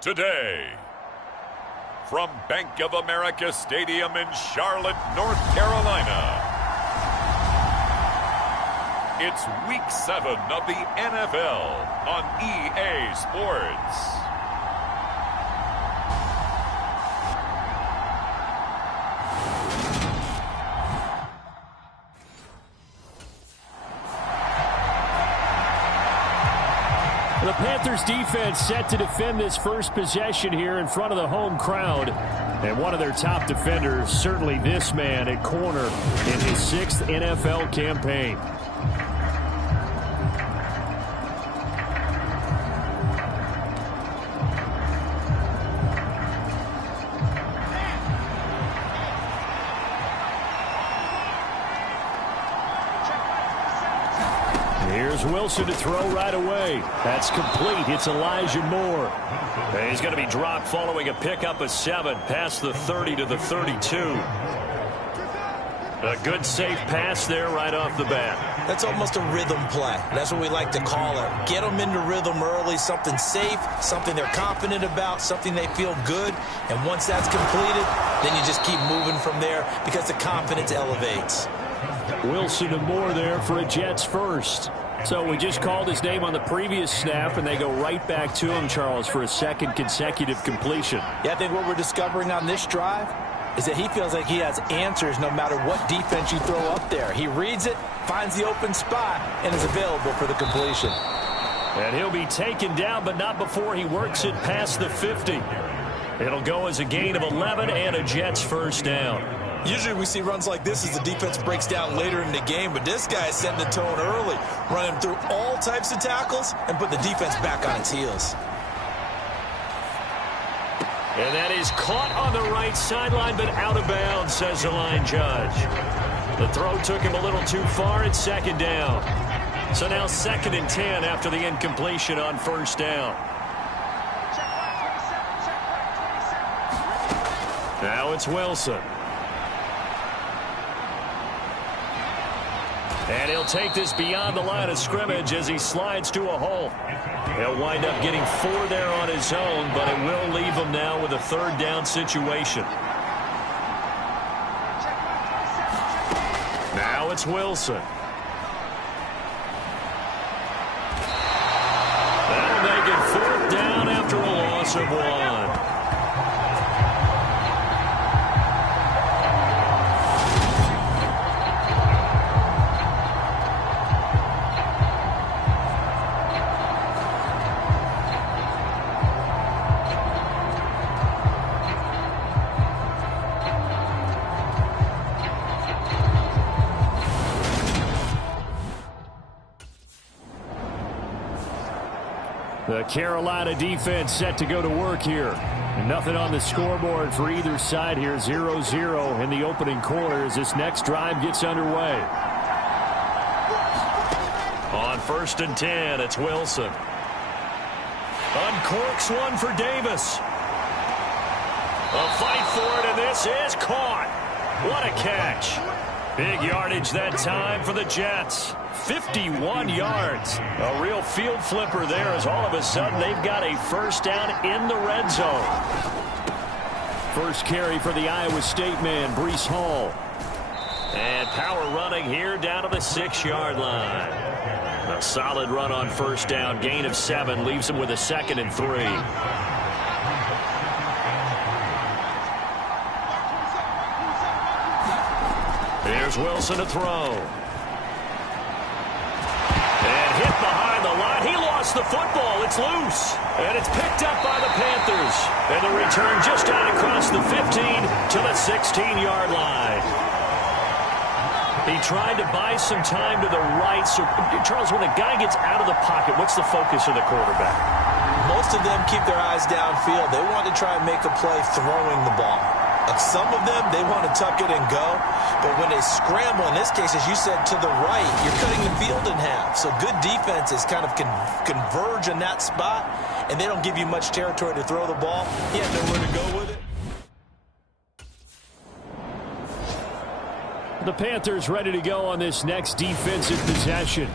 today. From Bank of America Stadium in Charlotte, North Carolina, it's Week 7 of the NFL on EA Sports. The Panthers defense set to defend this first possession here in front of the home crowd. And one of their top defenders, certainly this man at corner in his 6th NFL campaign. Here's Wilson to throw right away. That's complete. It's Elijah Moore. And he's going to be dropped following a pickup of 7 past the 30 to the 32. A good safe pass there right off the bat. That's almost a rhythm play. That's what we like to call it. Get them into rhythm early, something safe, something they're confident about, something they feel good. And once that's completed, then you just keep moving from there because the confidence elevates. Wilson and Moore there for a Jets first. So we just called his name on the previous snap, and they go right back to him, Charles, for a second consecutive completion. Yeah, I think what we're discovering on this drive is that he feels like he has answers no matter what defense you throw up there. He reads it, finds the open spot, and is available for the completion. And he'll be taken down, but not before he works it past the 50. It'll go as a gain of 11 and a Jets first down. Usually we see runs like this as the defense breaks down later in the game, but this guy is setting the tone early, running through all types of tackles and put the defense back on its heels. And that is caught on the right sideline, but out of bounds, says the line judge. The throw took him a little too far. It's second down. So now 2nd and 10 after the incompletion on first down. Now it's Wilson. And he'll take this beyond the line of scrimmage as he slides to a hole. He'll wind up getting 4 there on his own, but it will leave him now with a 3rd down situation. Now it's Wilson. That'll make it 4th down after a loss of 1. The Carolina defense set to go to work here. Nothing on the scoreboard for either side here. 0-0 in the opening quarter as this next drive gets underway. On 1st and 10, it's Wilson. Uncorks one for Davis. A fight for it, and this is caught. What a catch. Big yardage that time for the Jets. 51 yards. A real field flipper there as all of a sudden they've got a first down in the red zone. First carry for the Iowa State man, Breece Hall. And power running here down to the 6-yard line. A solid run on first down. Gain of 7 leaves him with a 2nd and 3. Here's Wilson to throw. And hit behind the line. He lost the football. It's loose. And it's picked up by the Panthers. And the return just out across the 15 to the 16-yard line. He tried to buy some time to the right. So, Charles, when a guy gets out of the pocket, what's the focus of the quarterback? Most of them keep their eyes downfield. They want to try and make a play throwing the ball. Some of them, they want to tuck it and go. But when they scramble, in this case, as you said, to the right, you're cutting the field in half. So good defenses kind of converge in that spot, and they don't give you much territory to throw the ball. He had nowhere to go with it. The Panthers ready to go on this next defensive possession.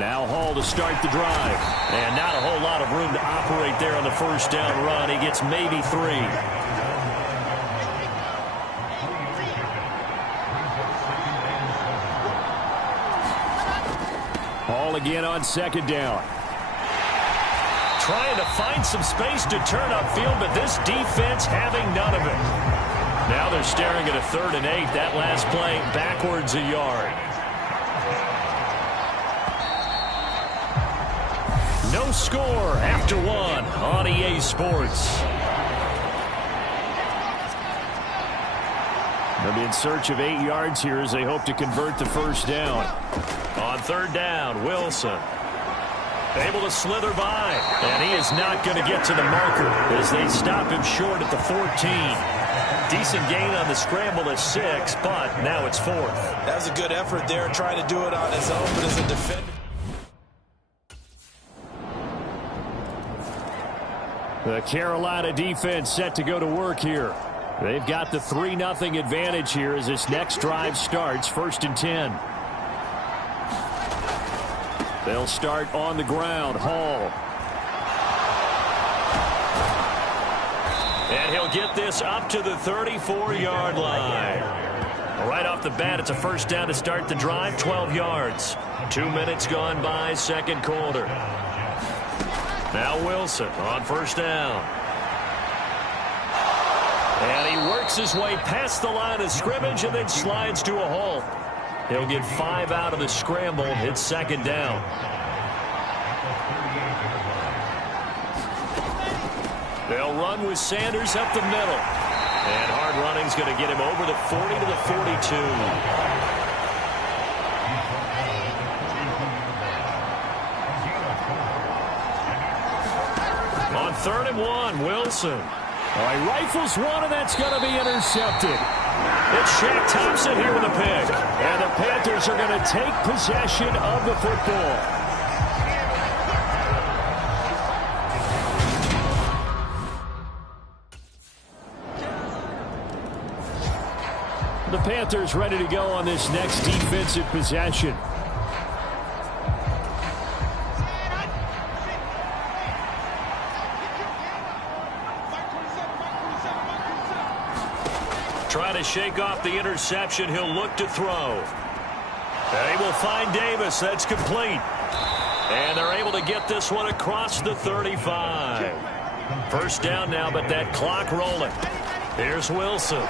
Now Hall to start the drive. And not a whole lot of room to operate there on the first down run. He gets maybe 3. Hall again on second down. Trying to find some space to turn upfield, but this defense having none of it. Now they're staring at a 3rd and 8. That last play backwards a yard. No score after 1 on EA Sports. They'll be in search of 8 yards here as they hope to convert the first down. On 3rd down, Wilson. Able to slither by. And he is not going to get to the marker as they stop him short at the 14. Decent gain on the scramble at 6, but now it's 4th. That was a good effort there, trying to do it on his own, but as a defender. The Carolina defense set to go to work here. They've got the 3-0 advantage here as this next drive starts, 1st and 10. They'll start on the ground. Hall. And he'll get this up to the 34-yard line. Right off the bat, it's a first down to start the drive, 12 yards. 2 minutes gone by, second quarter. Now Wilson on first down. And he works his way past the line of scrimmage and then slides to a halt. He'll get 5 out of the scramble. It's second down. They'll run with Sanders up the middle. And hard running's going to get him over the 40 to the 42. On 3rd and 1, Wilson. All right, rifles one, and that's going to be intercepted. It's Shaq Thompson here with a pick. And the Panthers are going to take possession of the football. The Panthers ready to go on this next defensive possession. Trying to shake off the interception. He'll look to throw. They will find Davis. That's complete. And they're able to get this one across the 35. First down now, but that clock rolling. Here's Wilson.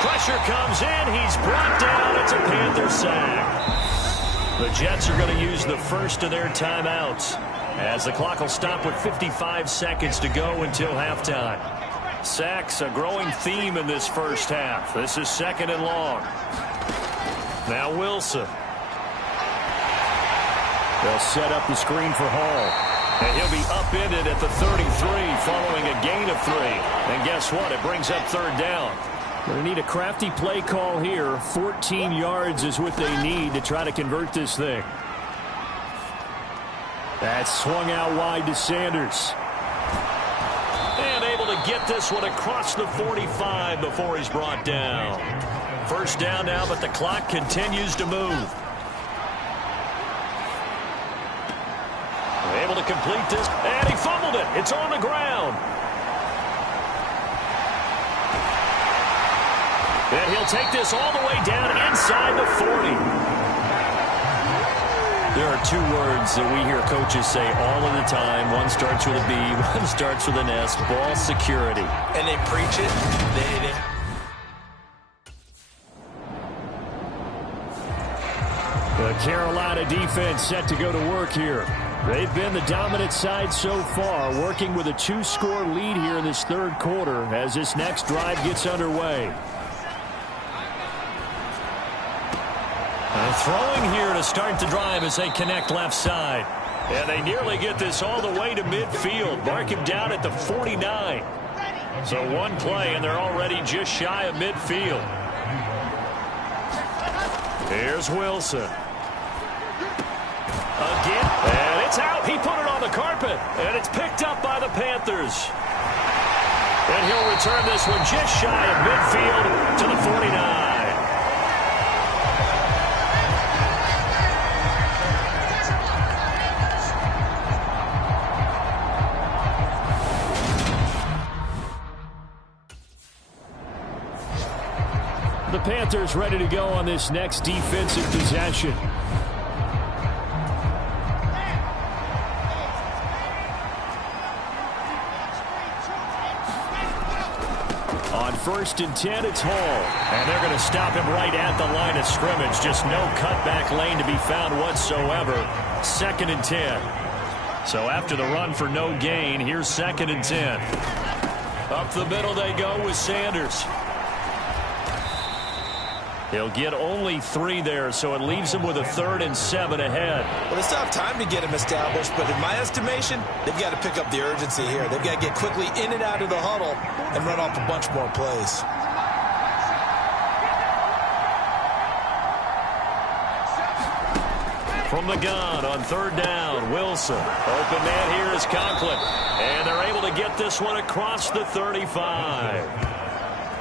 Pressure comes in. He's brought down. It's a Panther sack. The Jets are going to use the first of their timeouts as the clock will stop with 55 seconds to go until halftime. Sacks, a growing theme in this first half. This is 2nd and long. Now Wilson. They'll set up the screen for Hall. And he'll be upended at the 33 following a gain of 3. And guess what? It brings up 3rd down. Going to need a crafty play call here. 14 yards is what they need to try to convert this thing. That's swung out wide to Sanders. And able to get this one across the 45 before he's brought down. First down now, but the clock continues to move. Able to complete this, and he fumbled it. It's on the ground. And he'll take this all the way down inside the 40. There are 2 words that we hear coaches say all of the time. One starts with a B, one starts with an S. Ball security. And they preach it. The Carolina defense set to go to work here. They've been the dominant side so far, working with a 2-score lead here in this 3rd quarter as this next drive gets underway. And throwing here to start the drive as they connect left side. And they nearly get this all the way to midfield. Mark him down at the 49. So one play, and they're already just shy of midfield. Here's Wilson. Again, and it's out. He put it on the carpet, and it's picked up by the Panthers. And he'll return this one just shy of midfield to the 49. The Panthers ready to go on this next defensive possession. On 1st and 10, it's Hall. And they're going to stop him right at the line of scrimmage. Just no cutback lane to be found whatsoever. 2nd and 10. So after the run for no gain, here's 2nd and 10. Up the middle they go with Sanders. He'll get only 3 there, so it leaves him with a 3rd and 7 ahead. Well, they still have time to get him established, but in my estimation, they've got to pick up the urgency here. They've got to get quickly in and out of the huddle and run off a bunch more plays. From the gun on 3rd down, Wilson. Open man here is Conklin. And they're able to get this one across the 35.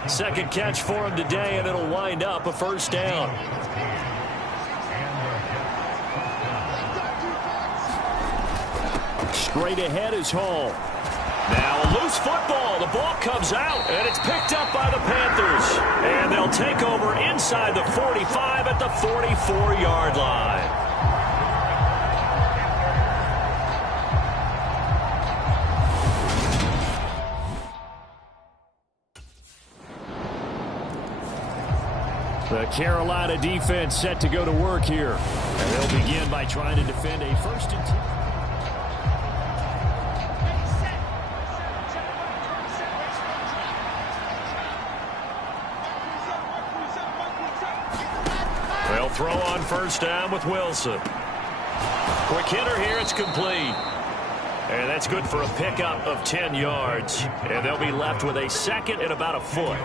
Second catch for him today, and it'll wind up a 1st down. Straight ahead is Hall. Now a loose football. The ball comes out, and it's picked up by the Panthers. And they'll take over inside the 45 at the 44-yard line. The Carolina defense set to go to work here. And they'll begin by trying to defend a 1st and 10. They'll throw on 1st down with Wilson. Quick hitter here, it's complete. And that's good for a pickup of 10 yards. And they'll be left with a 2nd and about a foot.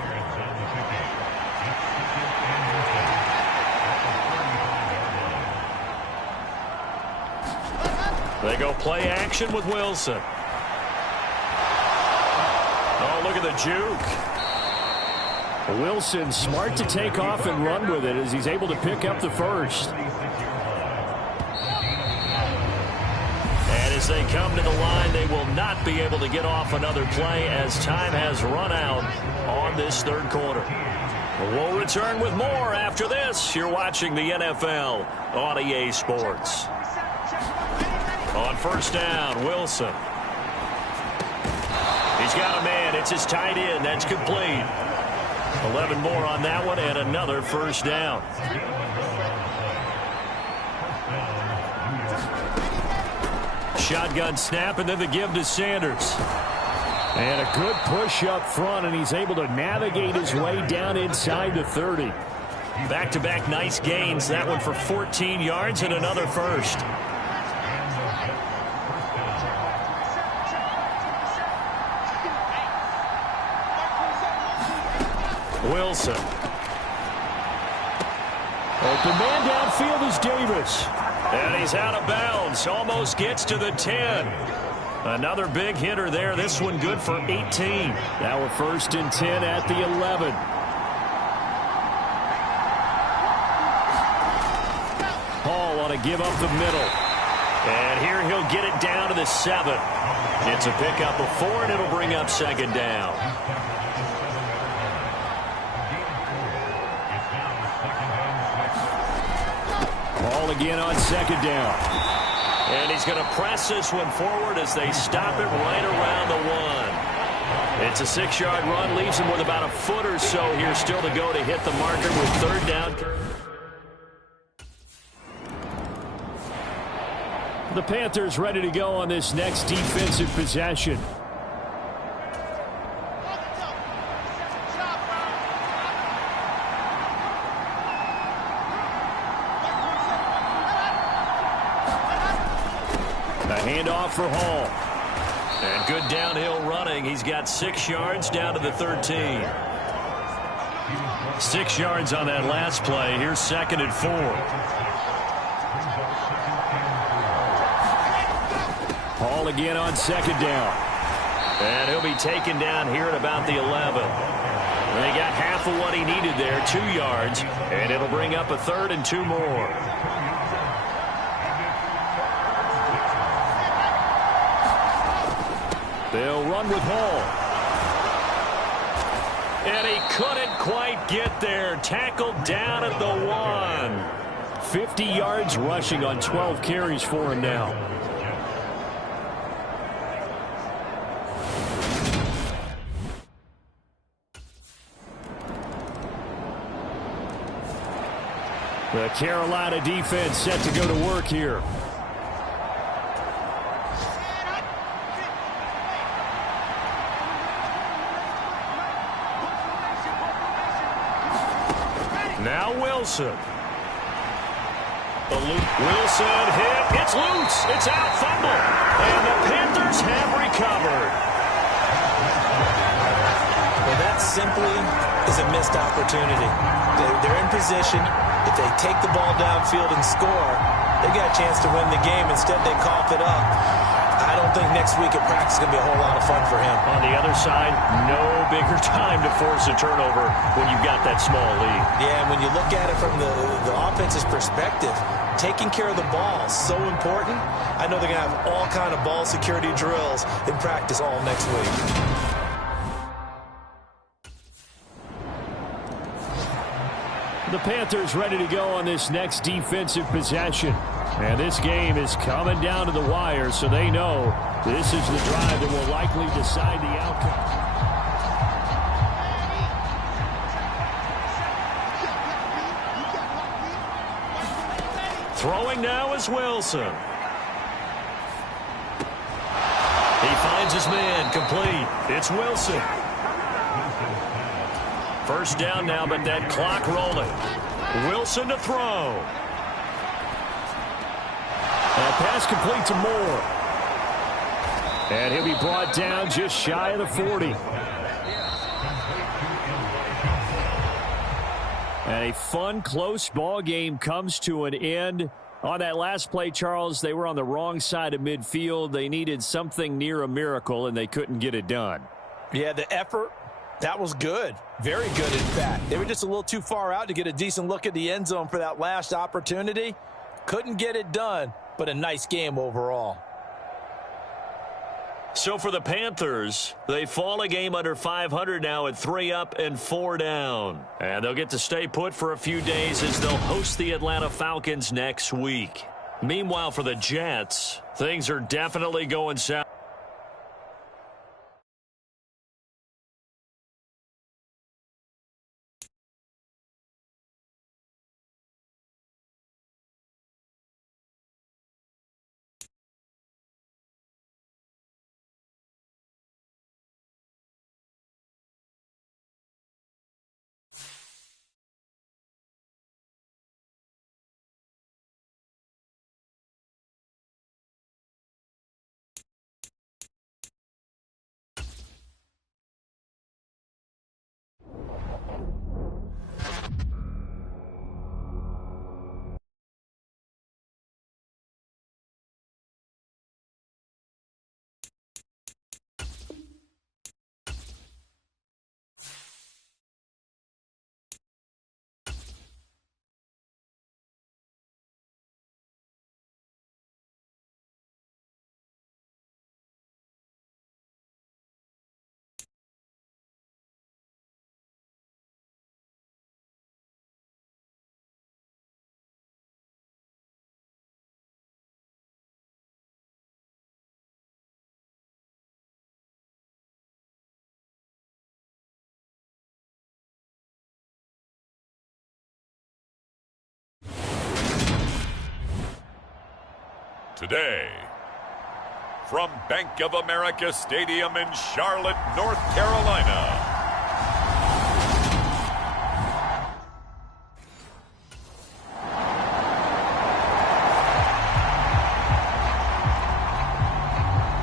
They go play action with Wilson. Oh, look at the juke. Wilson smart to take off and run with it as he's able to pick up the 1st. And as they come to the line, they will not be able to get off another play as time has run out on this 3rd quarter. We'll return with more after this. You're watching the NFL on EA Sports. On 1st down, Wilson. He's got a man. It's his tight end. That's complete. 11 more on that one and another 1st down. Shotgun snap and then the give to Sanders. And a good push up front, and he's able to navigate his way down inside the 30. Back-to-back nice gains. That one for 14 yards and another 1st. Wilson. Open man downfield is Davis. And he's out of bounds. Almost gets to the 10. Another big hitter there. This one good for 18. Now we're 1st and 10 at the 11. Hall on a give up the middle. And here he'll get it down to the 7. It's a pickup of 4, and it'll bring up 2nd down. Ball again on 2nd down. And he's going to press this one forward as they stop it right around the 1. It's a 6-yard run, leaves him with about a foot or so here still to go to hit the marker with 3rd down. The Panthers ready to go on this next defensive possession. Handoff for Hall. And good downhill running. He's got 6 yards down to the 13. 6 yards on that last play. Here's 2nd and 4. Hall again on 2nd down. And he'll be taken down here at about the 11. They got half of what he needed there, 2 yards. And it'll bring up a 3rd and 2 more. They'll run with Hall. And he couldn't quite get there. Tackled down at the 1. 50 yards rushing on 12 carries for him now. The Carolina defense set to go to work here. Now Wilson. Wilson hit. It's loose. It's out. Fumble. And the Panthers have recovered. Well, that simply is a missed opportunity. They're in position. If they take the ball downfield and score, they got a chance to win the game. Instead, they cough it up. I don't think next week at practice is going to be a whole lot of fun for him. On the other side, no bigger time to force a turnover when you've got that small lead. Yeah, and when you look at it from the offense's perspective, taking care of the ball is so important. I know they're going to have all kind of ball security drills in practice all next week. The Panthers ready to go on this next defensive possession. And this game is coming down to the wire, so they know this is the drive that will likely decide the outcome. Throwing now is Wilson. He finds his man, complete. It's Wilson. First down now, but that clock rolling. Wilson to throw. That pass complete to Moore. And he'll be brought down just shy of the 40. And a fun, close ball game comes to an end. On that last play, Charles, they were on the wrong side of midfield. They needed something near a miracle, and they couldn't get it done. Yeah, the effort, that was good. Very good, in fact. They were just a little too far out to get a decent look at the end zone for that last opportunity. Couldn't get it done, but a nice game overall. So for the Panthers, they fall a game under 500 now at 3 up and 4 down. And they'll get to stay put for a few days as they'll host the Atlanta Falcons next week. Meanwhile, for the Jets, things are definitely going south. Today, from Bank of America Stadium in Charlotte, North Carolina.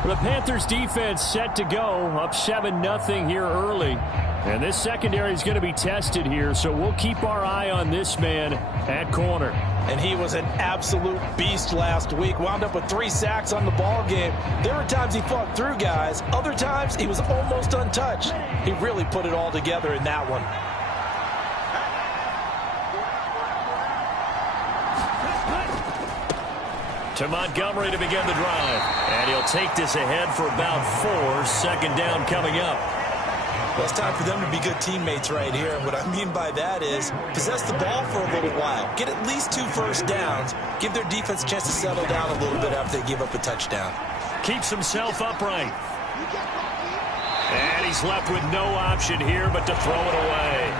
The Panthers defense set to go, up 7-0 here early. And this secondary is going to be tested here, so we'll keep our eye on this man at corner. And he was an absolute beast last week. Wound up with 3 sacks on the ball game. There were times he fought through guys. Other times he was almost untouched. He really put it all together in that one. To Montgomery to begin the drive. And he'll take this ahead for about 4. Second down coming up. Well, it's time for them to be good teammates right here. And what I mean by that is possess the ball for a little while. Get at least 2 first downs. Give their defense a chance to settle down a little bit after they give up a touchdown. Keeps himself upright. And he's left with no option here but to throw it away.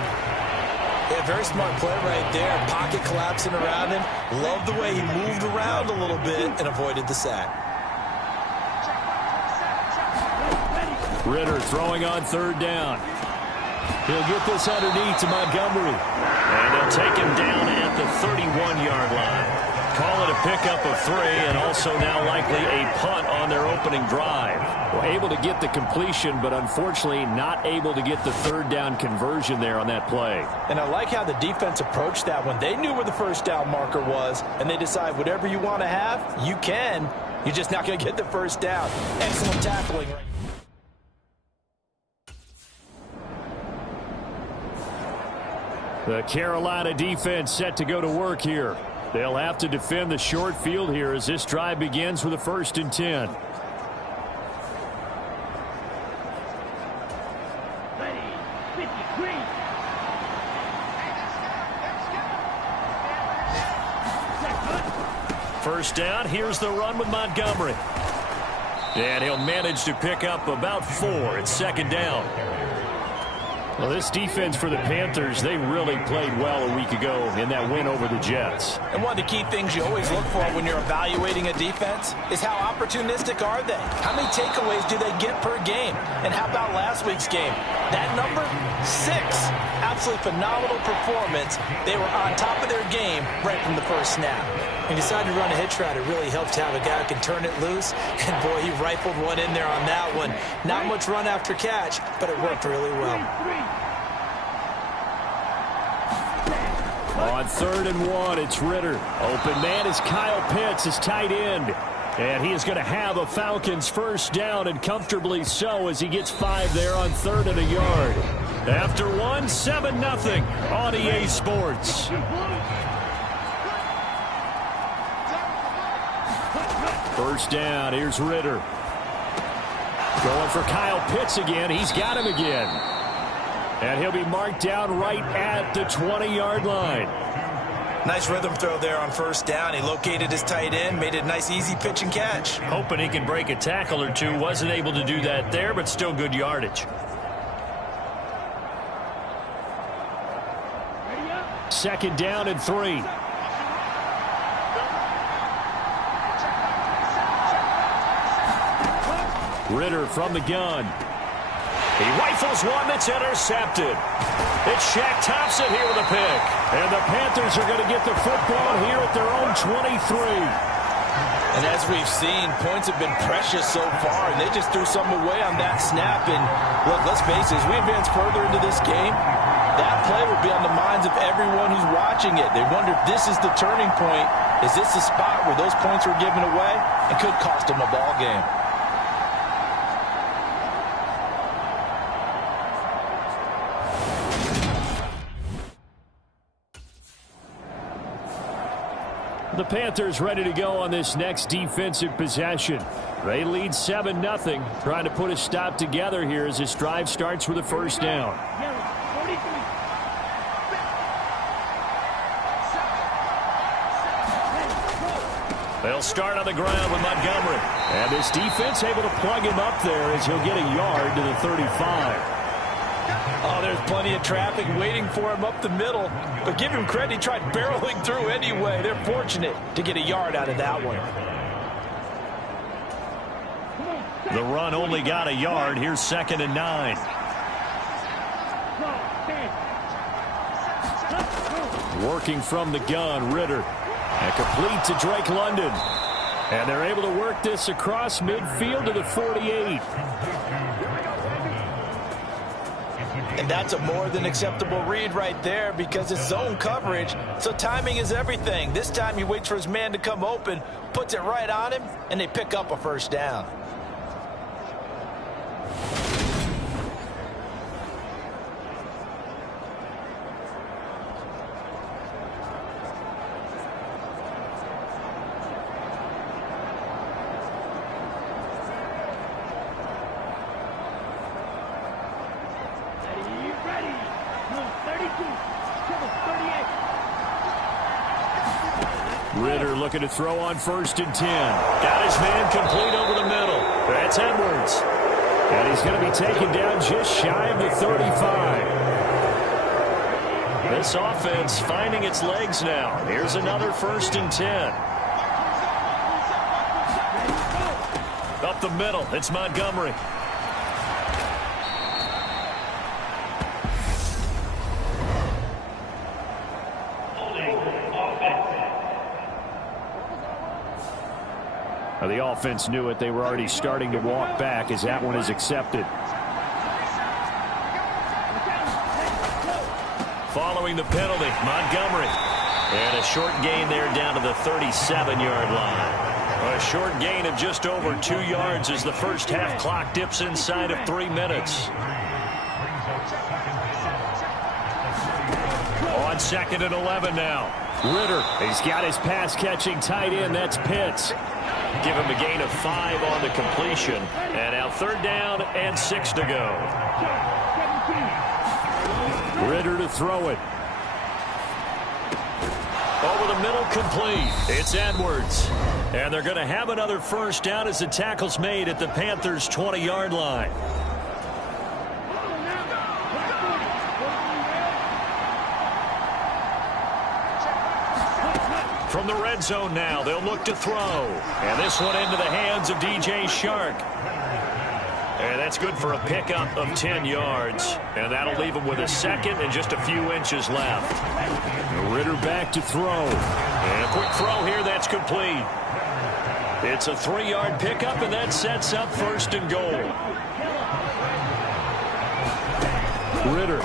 Yeah, very smart play right there. Pocket collapsing around him. Love the way he moved around a little bit and avoided the sack. Ritter throwing on 3rd down. He'll get this underneath to Montgomery. And they'll take him down at the 31-yard line. Call it a pickup of 3 and also now likely a punt on their opening drive. Well, able to get the completion, but unfortunately not able to get the 3rd down conversion there on that play. And I like how the defense approached that one. They knew where the first down marker was, and they decide whatever you want to have, you can. You're just not going to get the first down. Excellent tackling. The Carolina defense set to go to work here. They'll have to defend the short field here as this drive begins with a 1st and 10. First down, here's the run with Montgomery. And he'll manage to pick up about 4. It's 2nd down. Well, this defense for the Panthers, they really played well a week ago in that win over the Jets. And one of the key things you always look for when you're evaluating a defense is how opportunistic are they? How many takeaways do they get per game? And how about last week's game? That number, 6. Absolutely phenomenal performance. They were on top of their game right from the first snap. He decided to run a hitch route. It really helps to have a guy who can turn it loose. And, boy, he rifled one in there on that one. Not much run after catch, but it worked really well. On 3rd and 1, it's Ritter. Open man is Kyle Pitts, his tight end. And he is going to have a Falcons first down, and comfortably so, as he gets 5 there on 3rd and a yard. After 1, 7-0 on EA Sports. First down, here's Ritter. Going for Kyle Pitts again. He's got him again. And he'll be marked down right at the 20-yard line. Nice rhythm throw there on first down. He located his tight end, made it a nice easy pitch and catch. Hoping he can break a tackle or 2. Wasn't able to do that there, but still good yardage. 2nd down and 3. Ritter from the gun. He rifles one that's intercepted. It's Shaq Thompson here with a pick. And the Panthers are going to get the football here at their own 23. And as we've seen, points have been precious so far, and they just threw something away on that snap. And, look, let's face it, as we advance further into this game, that play will be on the minds of everyone who's watching it. They wonder if this is the turning point. Is this the spot where those points were given away and could cost them a ball game? The Panthers ready to go on this next defensive possession. They lead 7-0, trying to put a stop together here as this drive starts with a first down. They'll start on the ground with Montgomery. And this defense able to plug him up there as he'll get a yard to the 35. Oh, there's plenty of traffic waiting for him up the middle. But give him credit, he tried barreling through anyway. They're fortunate to get a yard out of that one. The run only got a yard. Here's 2nd and 9. Working from the gun, Ritter. And complete to Drake London. And they're able to work this across midfield to the 48. And that's a more than acceptable read right there because it's zone coverage, so timing is everything. This time he waits for his man to come open, puts it right on him, and they pick up a first down. Ritter looking to throw on 1st and 10. Got his man complete over the middle. That's Edwards. And he's going to be taken down just shy of the 35. This offense finding its legs now. Here's another 1st and 10. Up the middle, it's Montgomery. Now, the offense knew it. They were already starting to walk back as that one is accepted. Following the penalty, Montgomery. And a short gain there down to the 37-yard line. A short gain of just over 2 yards as the first half clock dips inside of 3 minutes. On 2nd and 11 now. Ritter, he's got his pass-catching tight end. That's Pitts. Give him a gain of 5 on the completion. And now 3rd down and 6 to go. Ritter to throw it. Over the middle, complete. It's Edwards. And they're going to have another 1st down as the tackle's made at the Panthers' 20-yard line. From the red zone now, they'll look to throw. And this one into the hands of DJ Shark. And that's good for a pickup of 10 yards. And that'll leave him with a 2nd and just a few inches left. Ritter back to throw. And a quick throw here, that's complete. It's a 3-yard pickup, and that sets up 1st and goal. Ritter.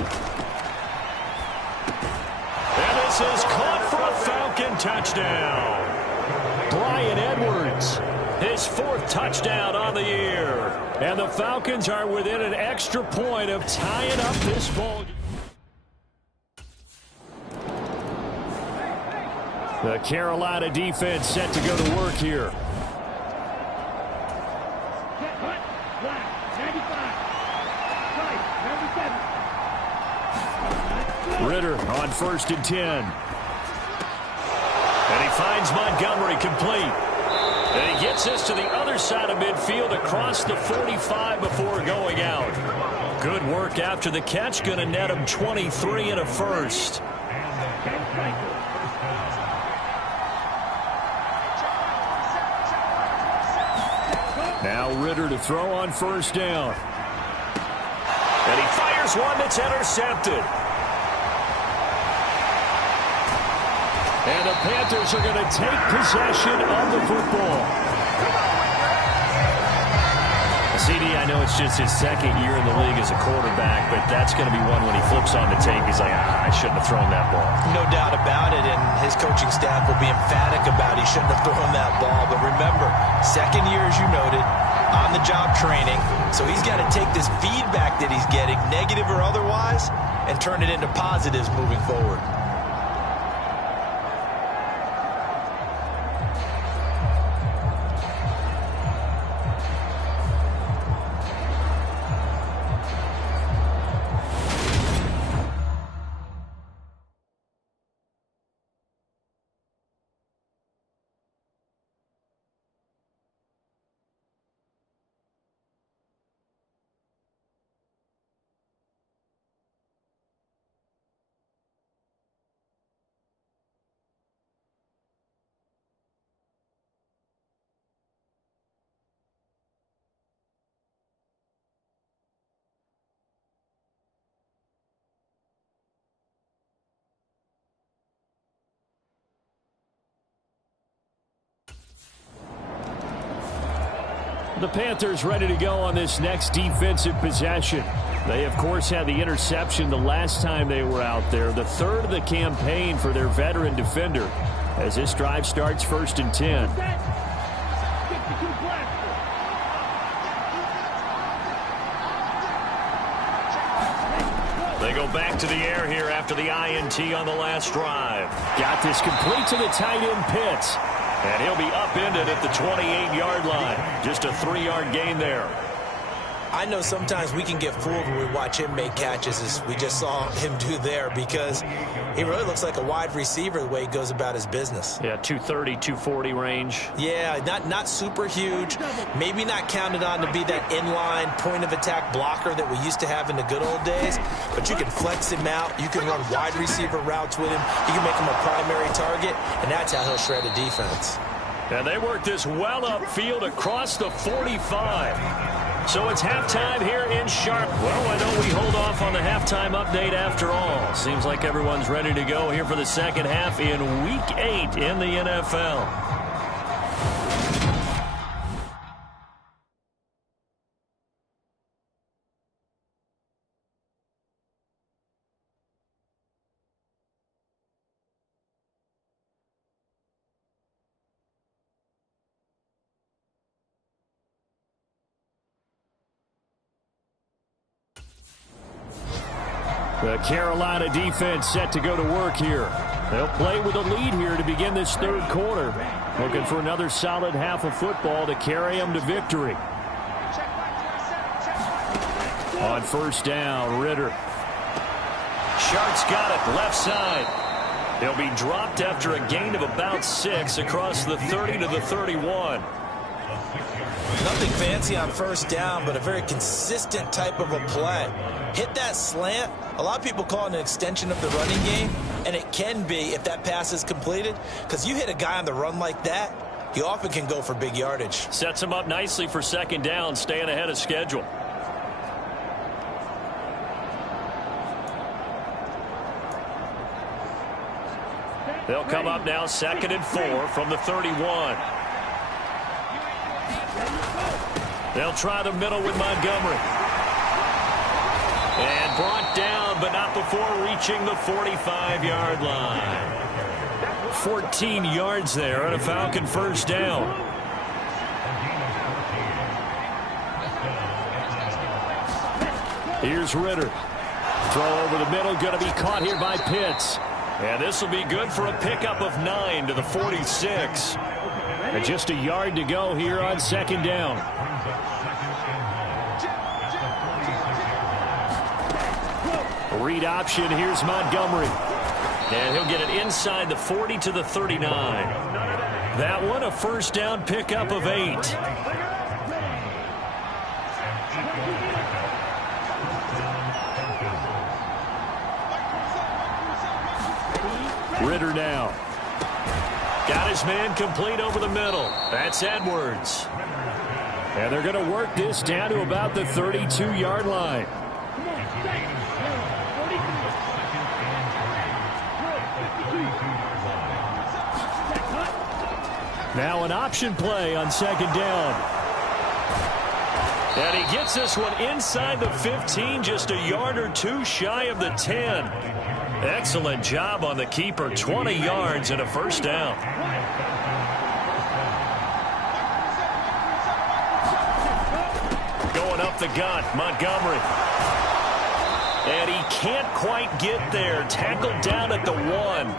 And this is caught for a Falcon touchdown. Bryan Edwards, his 4th touchdown on the year. And the Falcons are within an extra point of tying up this ball game. The Carolina defense set to go to work here. Ritter on 1st and 10. And he finds Montgomery complete. And he gets this to the other side of midfield across the 45 before going out. Good work after the catch. Going to net him 23 and a 1st. Now Ritter to throw on 1st down. And he fires one that's intercepted. And the Panthers are going to take possession of the football. CD, I know it's just his 2nd year in the league as a quarterback, but that's going to be one when he flips on the tape. He's like, I shouldn't have thrown that ball. No doubt about it, and his coaching staff will be emphatic about he shouldn't have thrown that ball. But remember, 2nd year, as you noted, on-the-job training. So he's got to take this feedback that he's getting, negative or otherwise, and turn it into positives moving forward. The Panthers ready to go on this next defensive possession. They, of course, had the interception the last time they were out there, the 3rd of the campaign for their veteran defender, as this drive starts 1st and 10. They go back to the air here after the INT on the last drive. Got this complete to the tight end Pitts. And he'll be upended at the 28-yard line. Just a 3-yard gain there. I know sometimes we can get fooled when we watch him make catches, as we just saw him do there, because he really looks like a wide receiver the way he goes about his business. Yeah, 230, 240 range. Yeah, not super huge. Maybe not counted on to be that inline point-of-attack blocker that we used to have in the good old days, but you can flex him out. You can run wide receiver routes with him. You can make him a primary target, and that's how he'll shred a defense. And they work this well upfield across the 45. So it's halftime here in Sharp. Well, I know we hold off on the halftime update after all. Seems like everyone's ready to go here for the second half in Week 8 in the NFL. The Carolina defense set to go to work here. They'll play with a lead here to begin this third quarter. Looking for another solid half of football to carry them to victory. On first down, Ritter. Sharp's got it, left side. He'll be dropped after a gain of about 6 across the 30 to the 31. Nothing fancy on first down, but a very consistent type of a play. Hit that slant. A lot of people call it an extension of the running game, and it can be if that pass is completed, because you hit a guy on the run like that, he often can go for big yardage. Sets him up nicely for second down, staying ahead of schedule. They'll come up now second and 4 from the 31. They'll try the middle with Montgomery. And brought down, but not before reaching the 45-yard line. 14 yards there on a Falcon first down. Here's Ritter. Throw over the middle, going to be caught here by Pitts. And this will be good for a pickup of 9 to the 46. And just a yard to go here on second down. Read option, here's Montgomery. And he'll get it inside the 40 to the 39. That one a first down pickup of 8. Ritter now. Got his man complete over the middle. That's Edwards. And they're going to work this down to about the 32-yard line. Now an option play on second down. And he gets this one inside the 15, just a yard or two shy of the 10. Excellent job on the keeper, 20 yards and a first down. Going up the gut, Montgomery. And he can't quite get there. Tackled down at the 1.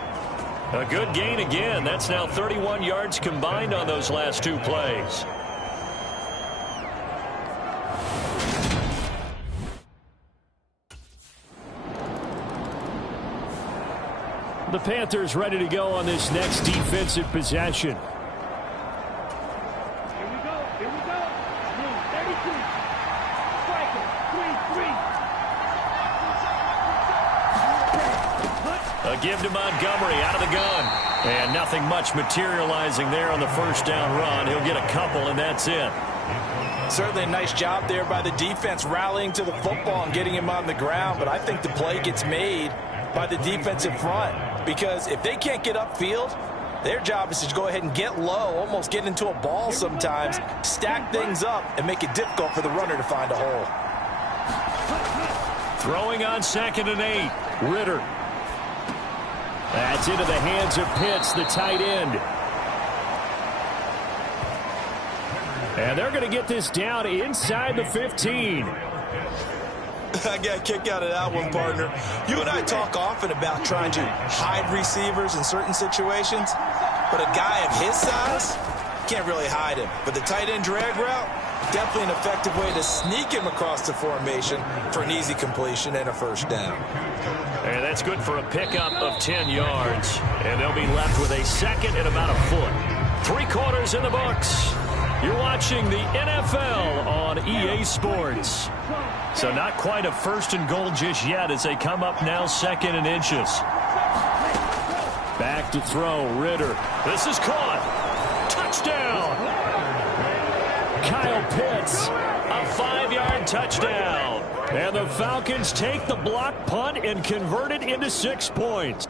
A good gain again. That's now 31 yards combined on those last 2 plays. The Panthers ready to go on this next defensive possession. A give to Montgomery out of the gun. And nothing much materializing there on the first down run. He'll get a couple, and that's it. Certainly a nice job there by the defense rallying to the football and getting him on the ground. But I think the play gets made by the defensive front. Because if they can't get upfield, their job is to go ahead and get low, almost get into a ball sometimes, stack things up, and make it difficult for the runner to find a hole. Throwing on second and 8, Ritter. That's into the hands of Pitts, the tight end. And they're going to get this down inside the 15. I got a kick out of that one, partner. You and I talk often about trying to hide receivers in certain situations, but a guy of his size can't really hide him. But the tight end drag route, Definitely an effective way to sneak him across the formation for an easy completion and a first down. And that's good for a pickup of 10 yards. And they'll be left with a second and about a foot. 3 quarters in the books. You're watching the NFL on EA Sports. So not quite a first and goal just yet as they come up now second and inches. Back to throw, Ritter. This is caught. Touchdown. Kyle Pitts, a 5-yard touchdown. And the Falcons take the block punt and convert it into 6 points.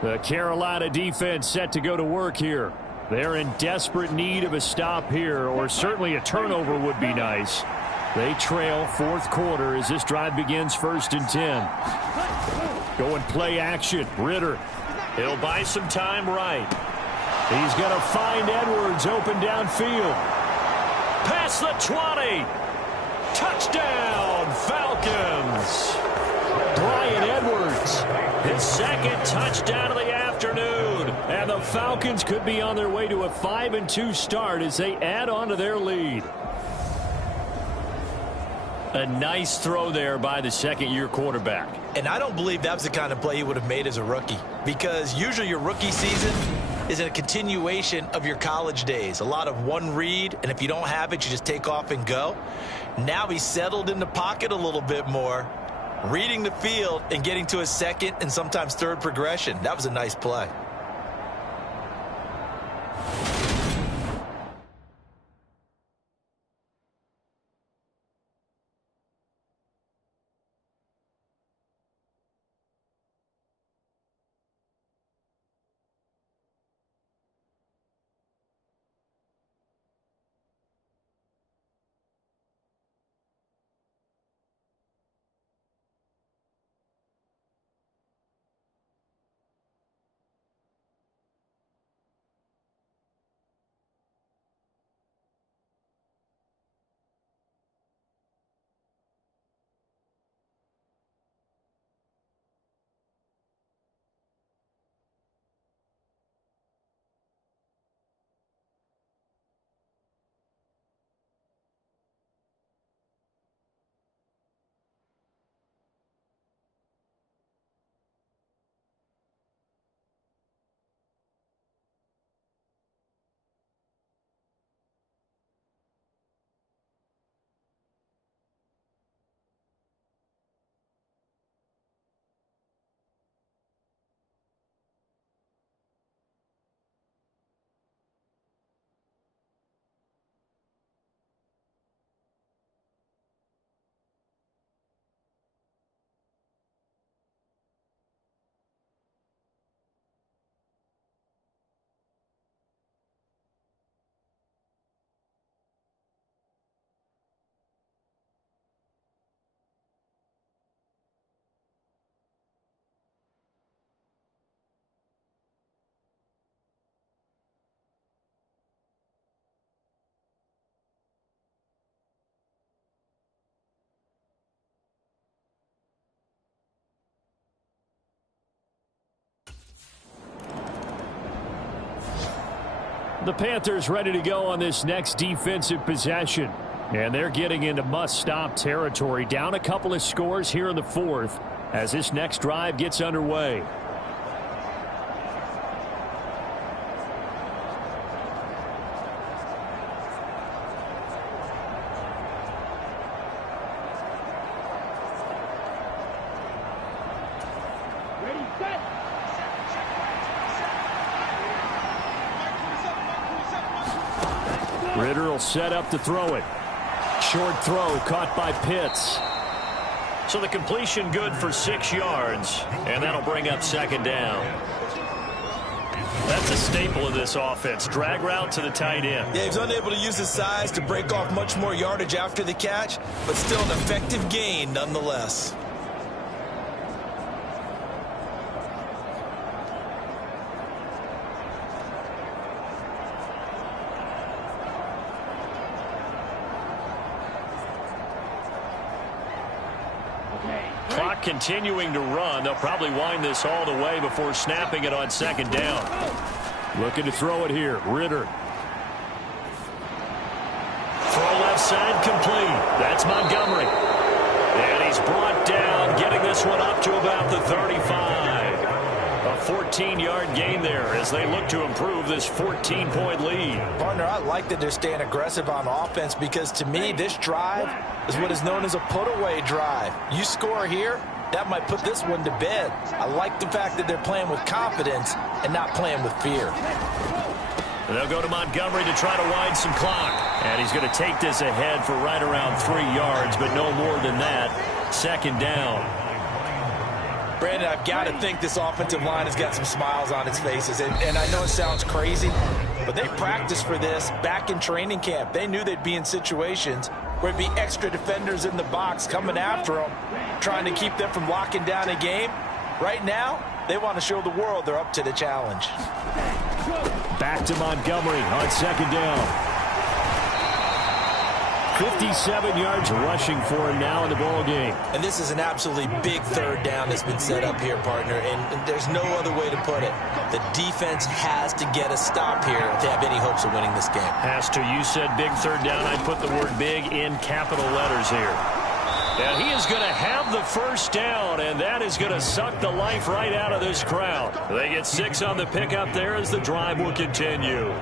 The Carolina defense set to go to work here. They're in desperate need of a stop here, or certainly a turnover would be nice. They trail fourth quarter as this drive begins 1st and 10. Going play action. Ritter. He'll buy some time right. He's going to find Edwards open downfield. Past the 20. Touchdown, Falcons. Bryan Edwards, his second touchdown of the afternoon. And the Falcons could be on their way to a 5-2 start as they add on to their lead. A nice throw there by the second-year quarterback. And I don't believe that was the kind of play he would have made as a rookie, because usually your rookie season is a continuation of your college days. A lot of one read, and if you don't have it, you just take off and go. Now he's settled in the pocket a little bit more, reading the field and getting to a second and sometimes third progression. That was a nice play. The Panthers ready to go on this next defensive possession. And they're getting into must-stop territory. Down a couple of scores here in the fourth as this next drive gets underway. Ritter will set up to throw it. Short throw caught by Pitts. So the completion good for 6 yards, and that'll bring up second down. That's a staple of this offense. Drag route to the tight end. Yeah, he was unable to use his size to break off much more yardage after the catch, but still an effective gain nonetheless. Clock continuing to run. They'll probably wind this all the way before snapping it on second down. Looking to throw it here. Ritter. Throw left side complete. That's Montgomery. And he's brought down, getting this one up to about the 35. A 14-yard gain there as they look to improve this 14-point lead. Partner, I like that they're staying aggressive on offense because to me this drive is what is known as a put-away drive. You score here, that might put this one to bed. I like the fact that they're playing with confidence and not playing with fear. They'll go to Montgomery to try to wind some clock. And he's going to take this ahead for right around 3 yards, but no more than that. Second down. Brandon, I've got to think this offensive line has got some smiles on its faces. And I know it sounds crazy, but they practiced for this back in training camp. They knew they'd be in situations where there'd be extra defenders in the box coming after them, trying to keep them from locking down a game. Right now, they want to show the world they're up to the challenge. Back to Montgomery on second down. 57 yards rushing for him now in the ball game. And this is an absolutely big third down that's been set up here, partner, and there's no other way to put it. The defense has to get a stop here if they have any hopes of winning this game. Has to. You said big third down. I'd put the word big in capital letters here. And he is going to have the first down, and that is going to suck the life right out of this crowd. They get 6 on the pickup there as the drive will continue.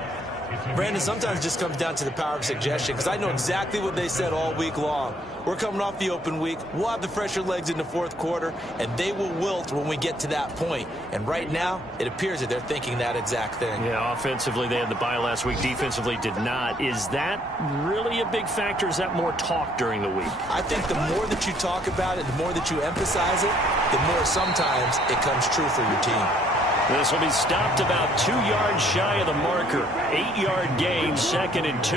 Brandon, sometimes it just comes down to the power of suggestion, because I know exactly what they said all week long. We're coming off the open week. We'll have the fresher legs in the fourth quarter, and they will wilt when we get to that point. And right now, it appears that they're thinking that exact thing. Yeah, offensively, they had the bye last week. Defensively, did not. Is that really a big factor? Is that more talk during the week? I think the more that you talk about it, the more that you emphasize it, the more sometimes it comes true for your team. This will be stopped about 2 yards shy of the marker. 8-yard gain, 2nd and 2.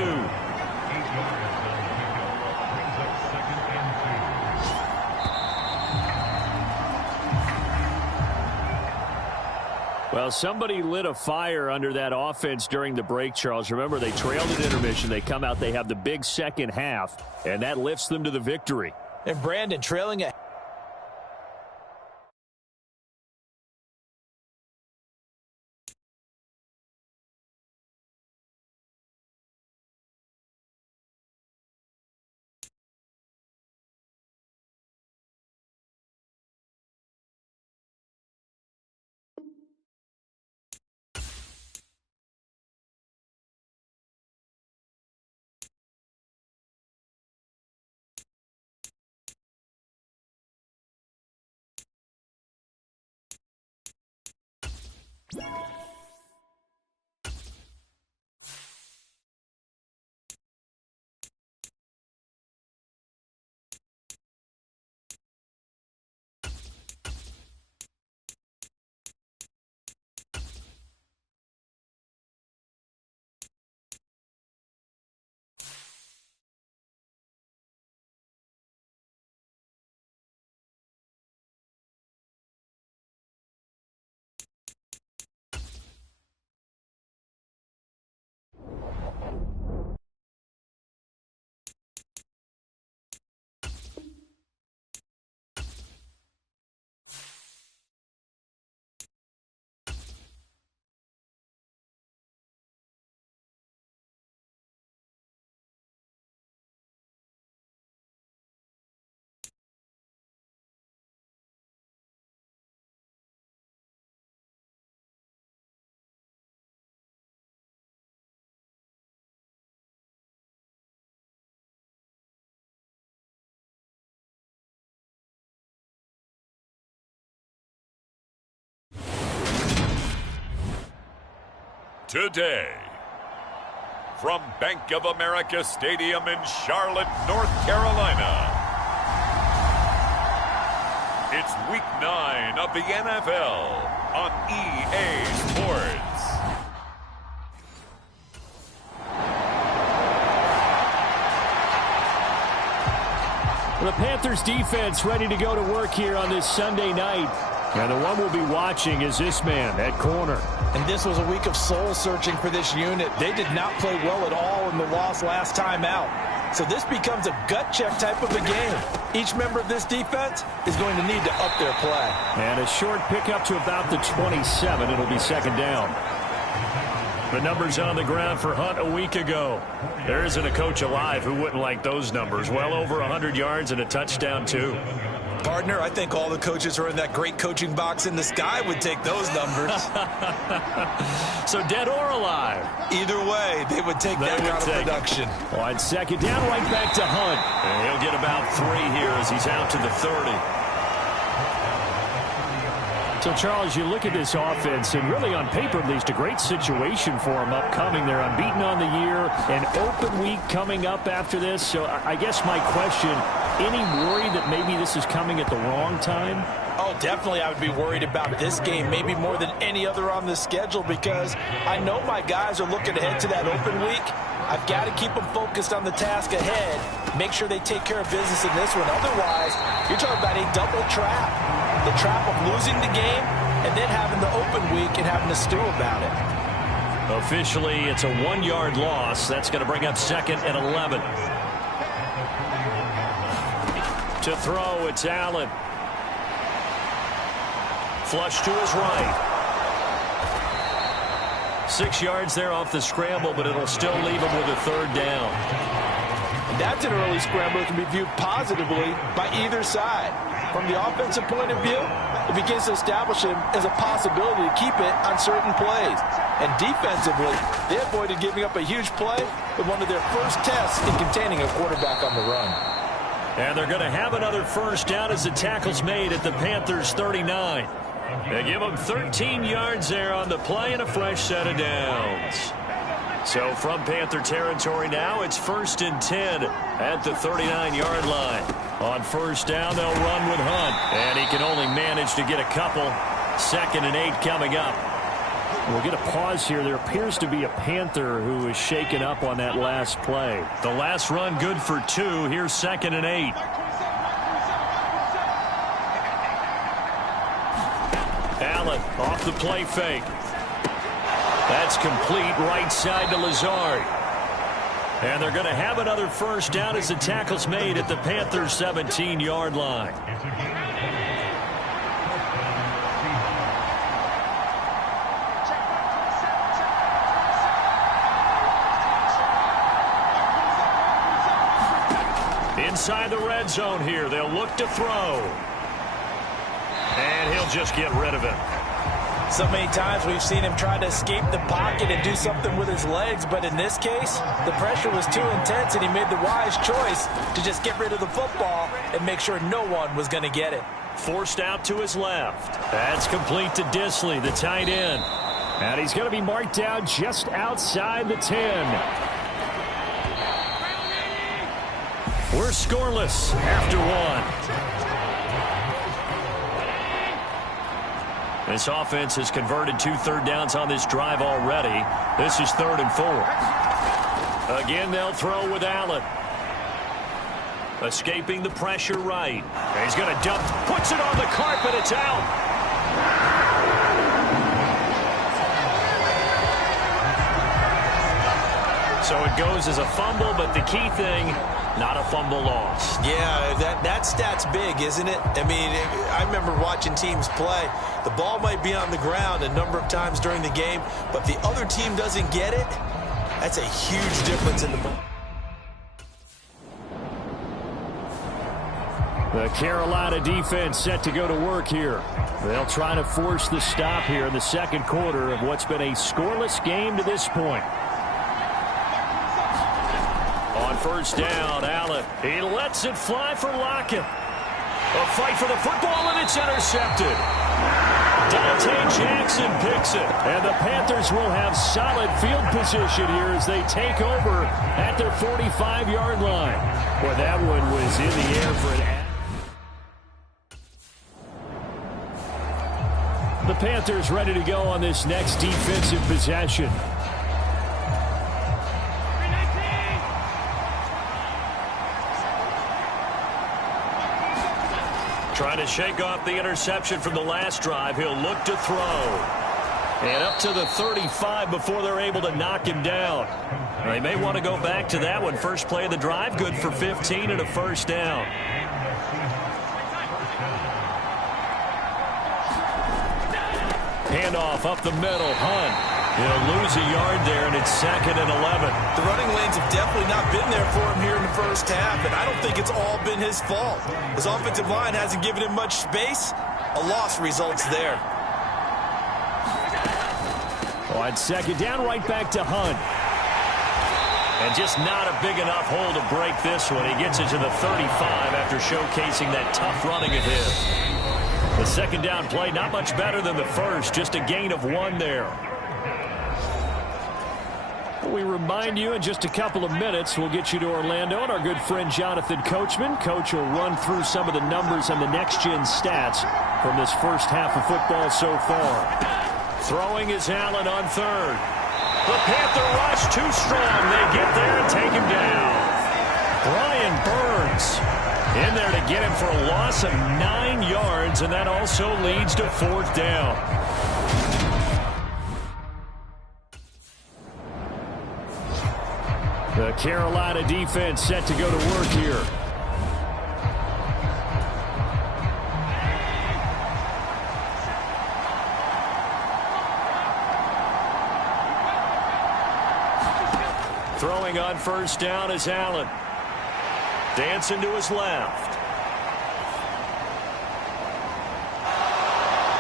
Well, somebody lit a fire under that offense during the break, Charles. Remember, they trailed at intermission. They come out, they have the big second half, and that lifts them to the victory. And Brandon trailing it. Today, from Bank of America Stadium in Charlotte, North Carolina, it's Week 9 of the NFL on EA Sports. The Panthers defense ready to go to work here on this Sunday night. And the one we'll be watching is this man at corner. And this was a week of soul-searching for this unit. They did not play well at all in the loss last time out. So this becomes a gut check type of a game. Each member of this defense is going to need to up their play. And a short pickup to about the 27. It'll be second down. The numbers on the ground for Hunt a week ago. There isn't a coach alive who wouldn't like those numbers. Well over 100 yards and a touchdown, too. Partner, I think all the coaches who are in that great coaching box in the sky would take those numbers. So dead or alive? Either way, they would take that kind of production. On second down, right back to Hunt. And he'll get about 3 here as he's out to the 30. So, Charles, you look at this offense, and really on paper, at least, a great situation for them upcoming. They're unbeaten on the year, an open week coming up after this. So I guess my question, any worry that maybe this is coming at the wrong time? Oh, Definitely I would be worried about this game, maybe more than any other on the schedule, because I know my guys are looking ahead to that open week. I've got to keep them focused on the task ahead, make sure they take care of business in this one. Otherwise, you're talking about a double trap. The trap of losing the game and then having the open week and having to stew about it. Officially, it's a 1-yard loss. That's going to bring up 2nd and 11. To throw, it's Allen. Flush to his right. 6 yards there off the scramble, but it'll still leave him with a 3rd down. That's an early scramble that can be viewed positively by either side. From the offensive point of view, it begins to establish him as a possibility to keep it on certain plays. And defensively, they avoided giving up a huge play with one of their first tests in containing a quarterback on the run. And they're going to have another 1st down as the tackle's made at the Panthers' 39. They give them 13 yards there on the play and a fresh set of downs. So from Panther territory now, it's 1st and 10 at the 39-yard line. On 1st down, they'll run with Hunt. And he can only manage to get a couple. 2nd and 8 coming up. We'll get a pause here. There appears to be a Panther who is shaken up on that last play. The last run good for 2. Here's 2nd and 8. Allen off the play fake. That's complete right side to Lazard. And they're going to have another 1st down as the tackle's made at the Panthers' 17-yard line. Inside the red zone here, they'll look to throw. And he'll just get rid of it. So many times we've seen him try to escape the pocket and do something with his legs, but in this case, the pressure was too intense and he made the wise choice to just get rid of the football and make sure no one was going to get it. Forced out to his left. That's complete to Disley, the tight end. And he's going to be marked down just outside the 10. We're scoreless after 1. This offense has converted 2 third downs on this drive already. This is 3rd and 4. Again, they'll throw with Allen. Escaping the pressure right. And he's going to dump. Puts it on the carpet. It's out. So it goes as a fumble, but the key thing, not a fumble loss. Yeah, that stat's big, isn't it? I mean, I remember watching teams play. The ball might be on the ground a number of times during the game, but if the other team doesn't get it, that's a huge difference in the ball. The Carolina defense set to go to work here. They'll try to force the stop here in the 2nd quarter of what's been a scoreless game to this point. On 1st down, Allen. He lets it fly for Lockett. A fight for the football, and it's intercepted. Dante Jackson picks it. And the Panthers will have solid field position here as they take over at their 45-yard line. Well, that one was in the air for an... The Panthers ready to go on this next defensive possession. Trying to shake off the interception from the last drive. He'll look to throw. And up to the 35 before they're able to knock him down. They may want to go back to that one. First play of the drive, good for 15 and a 1st down. Handoff up the middle. Hunt. He'll lose a yard there, and it's 2nd and 11. The running lanes have definitely not been there for him here in the first half, and I don't think it's all been his fault. His offensive line hasn't given him much space. A loss results there. On 2nd down, right back to Hunt. And just not a big enough hole to break this one. He gets it to the 35 after showcasing that tough running of his. The 2nd down play, not much better than the first, just a gain of 1 there. We remind you in just a couple of minutes, we'll get you to Orlando and our good friend Jonathan Coachman. Coach will run through some of the numbers and the next-gen stats from this first half of football so far. Throwing is Allen on third. The Panther rush too strong. They get there and take him down. Brian Burns in there to get him for a loss of 9 yards, and that also leads to fourth down. The Carolina defense set to go to work here. Throwing on first down is Allen. Dancing to his left.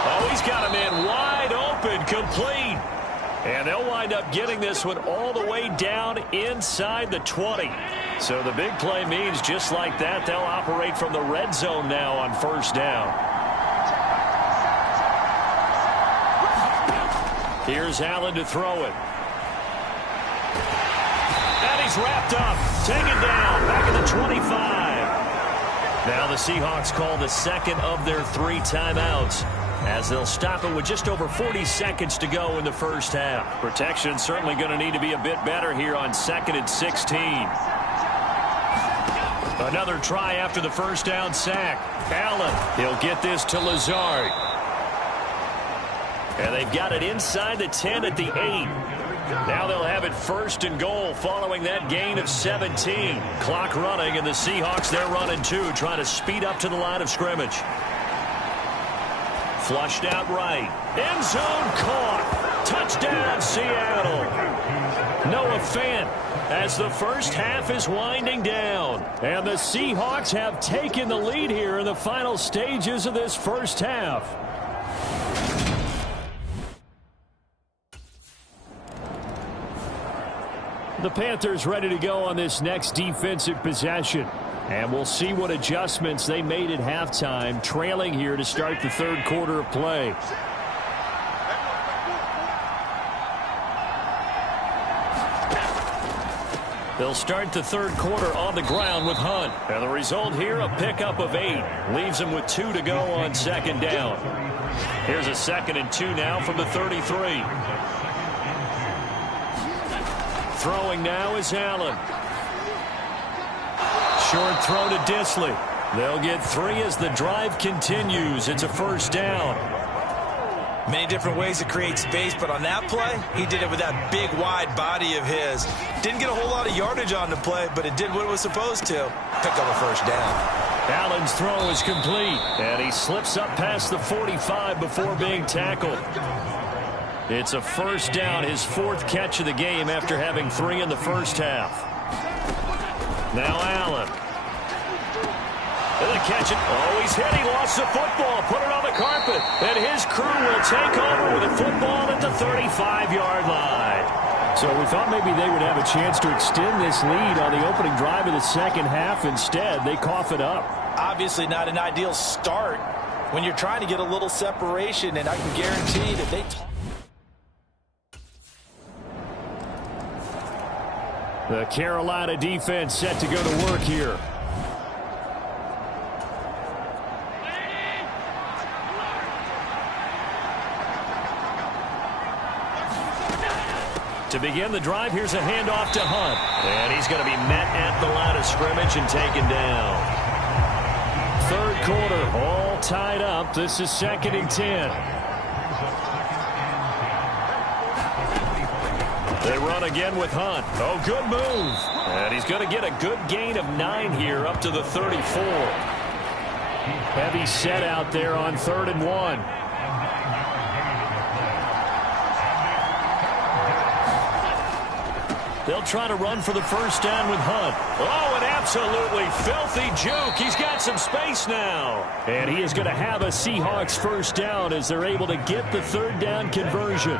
Oh, he's got him in wide open, complete. And they'll wind up getting this one all the way down inside the 20. So the big play means just like that, they'll operate from the red zone now on first down. Here's Allen to throw it. And he's wrapped up. Taken down. Back at the 25. Now the Seahawks call the second of their 3 timeouts, as they'll stop it with just over 40 seconds to go in the first half. Protection certainly going to need to be a bit better here on 2nd and 16. Another try after the first down sack. Allen, he'll get this to Lazard. And they've got it inside the 10 at the 8. Now they'll have it 1st and goal following that gain of 17. Clock running, and the Seahawks, they're running too, trying to speed up to the line of scrimmage. Flushed out right. End zone caught. Touchdown, Seattle. Noah Fant as the first half is winding down. And the Seahawks have taken the lead here in the final stages of this first half. The Panthers ready to go on this next defensive possession. And we'll see what adjustments they made at halftime, trailing here to start the third quarter of play. They'll start the third quarter on the ground with Hunt. And the result here, a pickup of 8. Leaves them with 2 to go on second down. Here's a 2nd and 2 now from the 33. Throwing now is Allen. Short throw to Disley. They'll get 3 as the drive continues. It's a first down. Many different ways to create space, but on that play, he did it with that big, wide body of his. Didn't get a whole lot of yardage on the play, but it did what it was supposed to. Pick up a first down. Allen's throw is complete, and he slips up past the 45 before being tackled. It's a first down, his 4th catch of the game after having 3 in the first half. Now Allen. And they catch it. Oh, he's hit. He lost the football. Put it on the carpet. And his crew will take over with a football at the 35-yard line. So we thought maybe they would have a chance to extend this lead on the opening drive of the second half. Instead, they cough it up. Obviously not an ideal start when you're trying to get a little separation, and I can guarantee that they... The Carolina defense set to go to work here. To begin the drive, here's a handoff to Hunt. And he's going to be met at the line of scrimmage and taken down. Third quarter, all tied up. This is 2nd and 10. They run again with Hunt. Oh, good move. And he's going to get a good gain of 9 here up to the 34. Heavy set out there on 3rd and 1. They'll try to run for the first down with Hunt. Oh, an absolutely filthy juke. He's got some space now. And he is going to have a Seahawks first down as they're able to get the 3rd down conversion.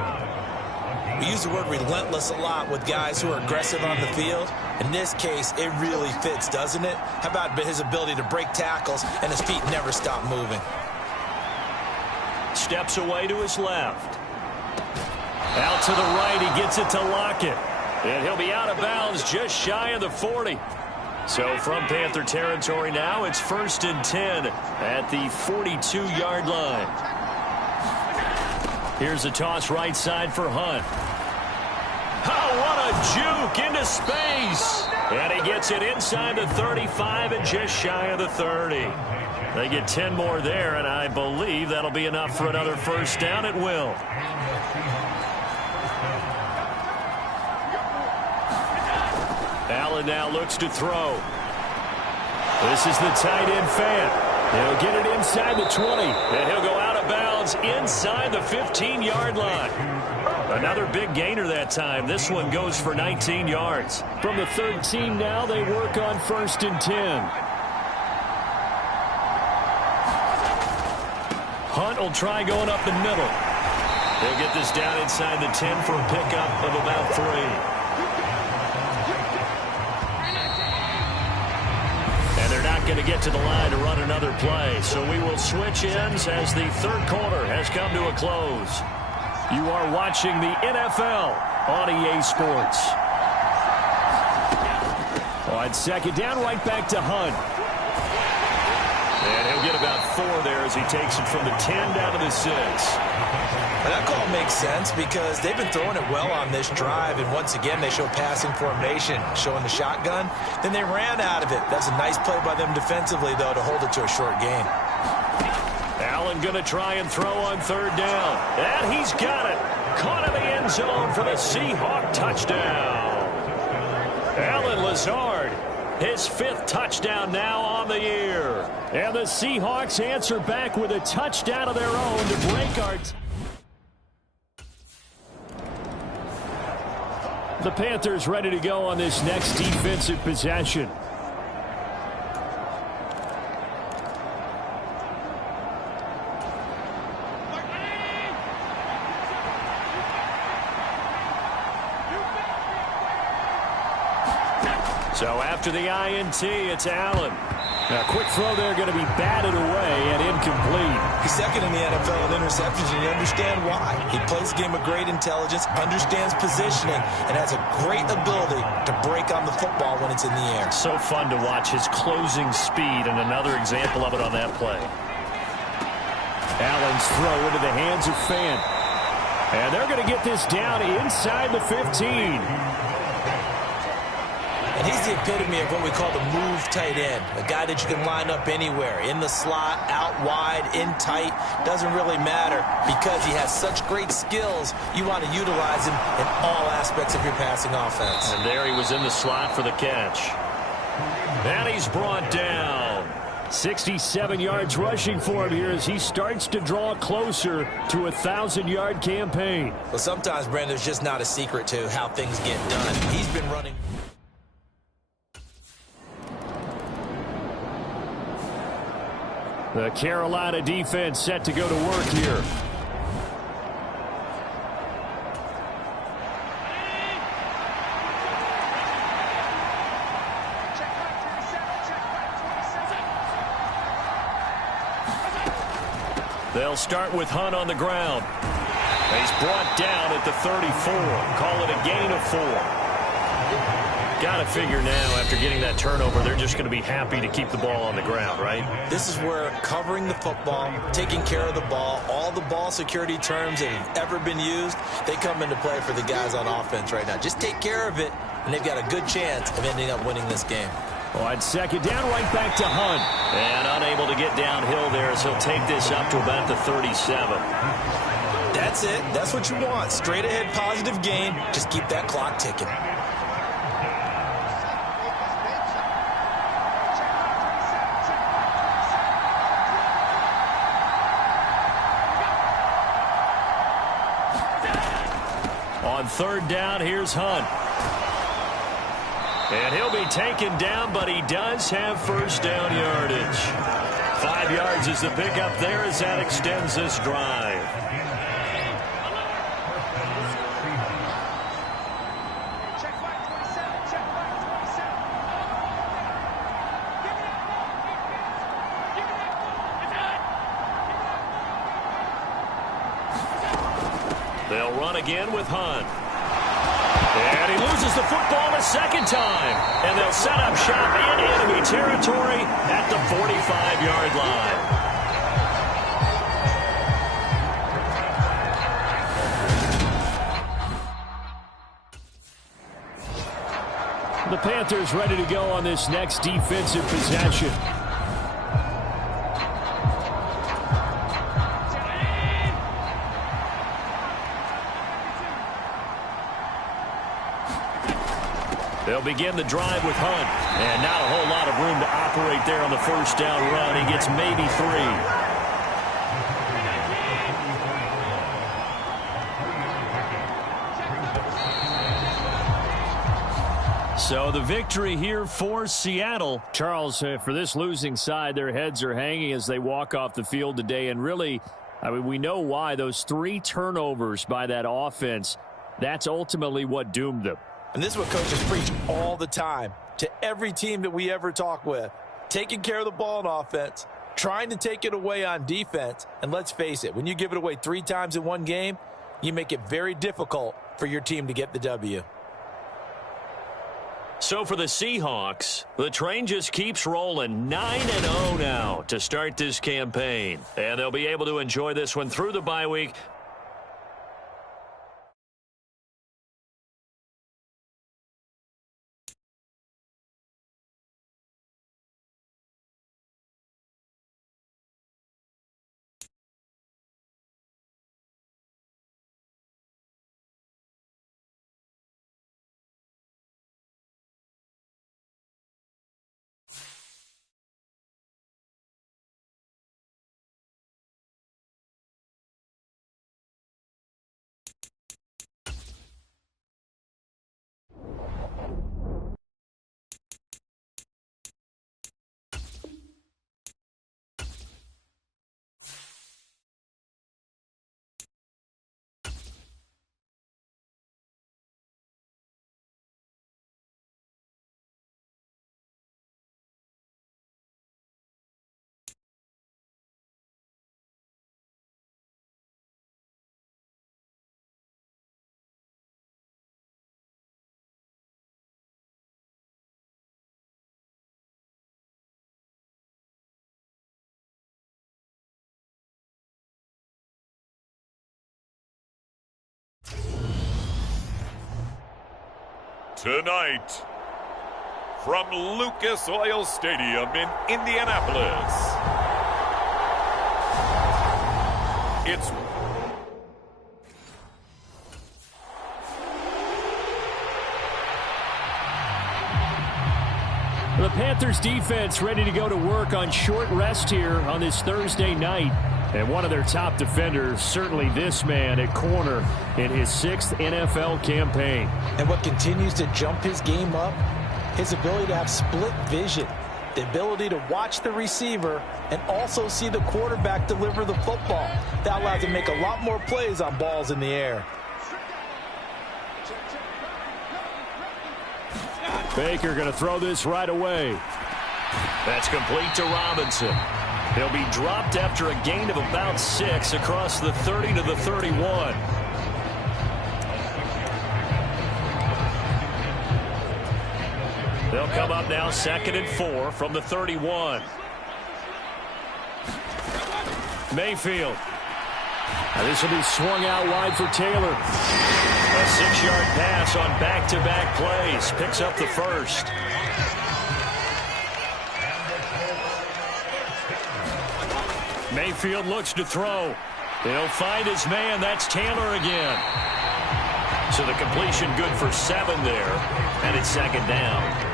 We use the word relentless a lot with guys who are aggressive on the field. In this case, it really fits, doesn't it? How about his ability to break tackles and his feet never stop moving? Steps away to his left. Out to the right, he gets it to Lockett. And he'll be out of bounds just shy of the 40. So from Panther territory now, it's 1st and 10 at the 42-yard line. Here's a toss right side for Hunt. Oh, what a juke into space. And he gets it inside the 35 and just shy of the 30. They get 10 more there, and I believe that'll be enough for another first down. It will. Allen now looks to throw. This is the tight end fan. He'll get it inside the 20, and he'll go out of bounds inside the 15-yard line. Another big gainer that time. This one goes for 19 yards. From the 13 now, they work on 1st and 10. Hunt will try going up the middle. He'll get this down inside the 10 for a pickup of about 3. Going to get to the line to run another play. So we will switch ends as the third quarter has come to a close. You are watching the NFL on EA Sports. On second down, right back to Hunt. And he'll get about 4 there as he takes it from the 10 down to the 6. And that call makes sense because they've been throwing it well on this drive, and once again they show passing formation, showing the shotgun. Then they ran out of it. That's a nice play by them defensively, though, to hold it to a short gain. Allen going to try and throw on 3rd down. And he's got it. Caught in the end zone for the Seahawk touchdown. Allen Lazard, his 5th touchdown now on the year. And the Seahawks answer back with a touchdown of their own to break our... The Panthers ready to go on this next defensive possession. So after the INT, it's Allen. Now, quick throw there going to be batted away and incomplete. He's second in the NFL in interceptions, and you understand why. He plays the game with great intelligence, understands positioning, and has a great ability to break on the football when it's in the air. So fun to watch his closing speed, and another example of it on that play. Allen's throw into the hands of Fan. And they're going to get this down inside the 15. And he's the epitome of what we call the move tight end. A guy that you can line up anywhere. In the slot, out wide, in tight. Doesn't really matter because he has such great skills. You want to utilize him in all aspects of your passing offense. And there he was in the slot for the catch. And he's brought down. 67 yards rushing for him here as he starts to draw closer to a 1,000-yard campaign. Well, sometimes, Brandon, there's just not a secret to how things get done. He's been running... The Carolina defense set to go to work here. They'll start with Hunt on the ground. He's brought down at the 34. Call it a gain of 4. Got to figure now, after getting that turnover, they're just going to be happy to keep the ball on the ground, right? This is where covering the football, taking care of the ball, all the ball security terms that have ever been used, they come into play for the guys on offense right now. Just take care of it, and they've got a good chance of ending up winning this game. On second down, right back to Hunt. And unable to get downhill there as he'll take this up to about the 37. That's it. That's what you want. Straight ahead positive gain. Just keep that clock ticking. On third down, here's Hunt. And he'll be taken down, but he does have first down yardage. 5 yards is the pickup there as that extends this drive. They'll run again with Hunt. And he loses the football a second time. And they'll set up shop in enemy territory at the 45-yard line. The Panthers ready to go on this next defensive possession. They'll begin the drive with Hunt. And not a whole lot of room to operate there on the first down run. He gets maybe 3. So the victory here for Seattle. Charles, for this losing side, their heads are hanging as they walk off the field today. And really, I mean, we know why. Those 3 turnovers by that offense, that's ultimately what doomed them. And this is what coaches preach all the time to every team that we ever talk with. Taking care of the ball on offense, trying to take it away on defense. And let's face it, when you give it away 3 times in one game, you make it very difficult for your team to get the W. So for the Seahawks, the train just keeps rolling. 9-0 now to start this campaign. And they'll be able to enjoy this one through the bye week. Tonight, from Lucas Oil Stadium in Indianapolis, it's the Panthers defense ready to go to work on short rest here on this Thursday night. And one of their top defenders, certainly this man at corner in his 6th NFL campaign. And what continues to jump his game up, his ability to have split vision, the ability to watch the receiver and also see the quarterback deliver the football. That allows him to make a lot more plays on balls in the air. Baker going to throw this right away. That's complete to Robinson. He'll be dropped after a gain of about 6 across the 30 to the 31. They'll come up now 2nd and 4 from the 31. Mayfield. Now this will be swung out wide for Taylor. A 6-yard pass on back-to-back plays. Picks up the first. Mayfield looks to throw. He'll find his man. That's Taylor again. So the completion good for 7 there. And it's 2nd down.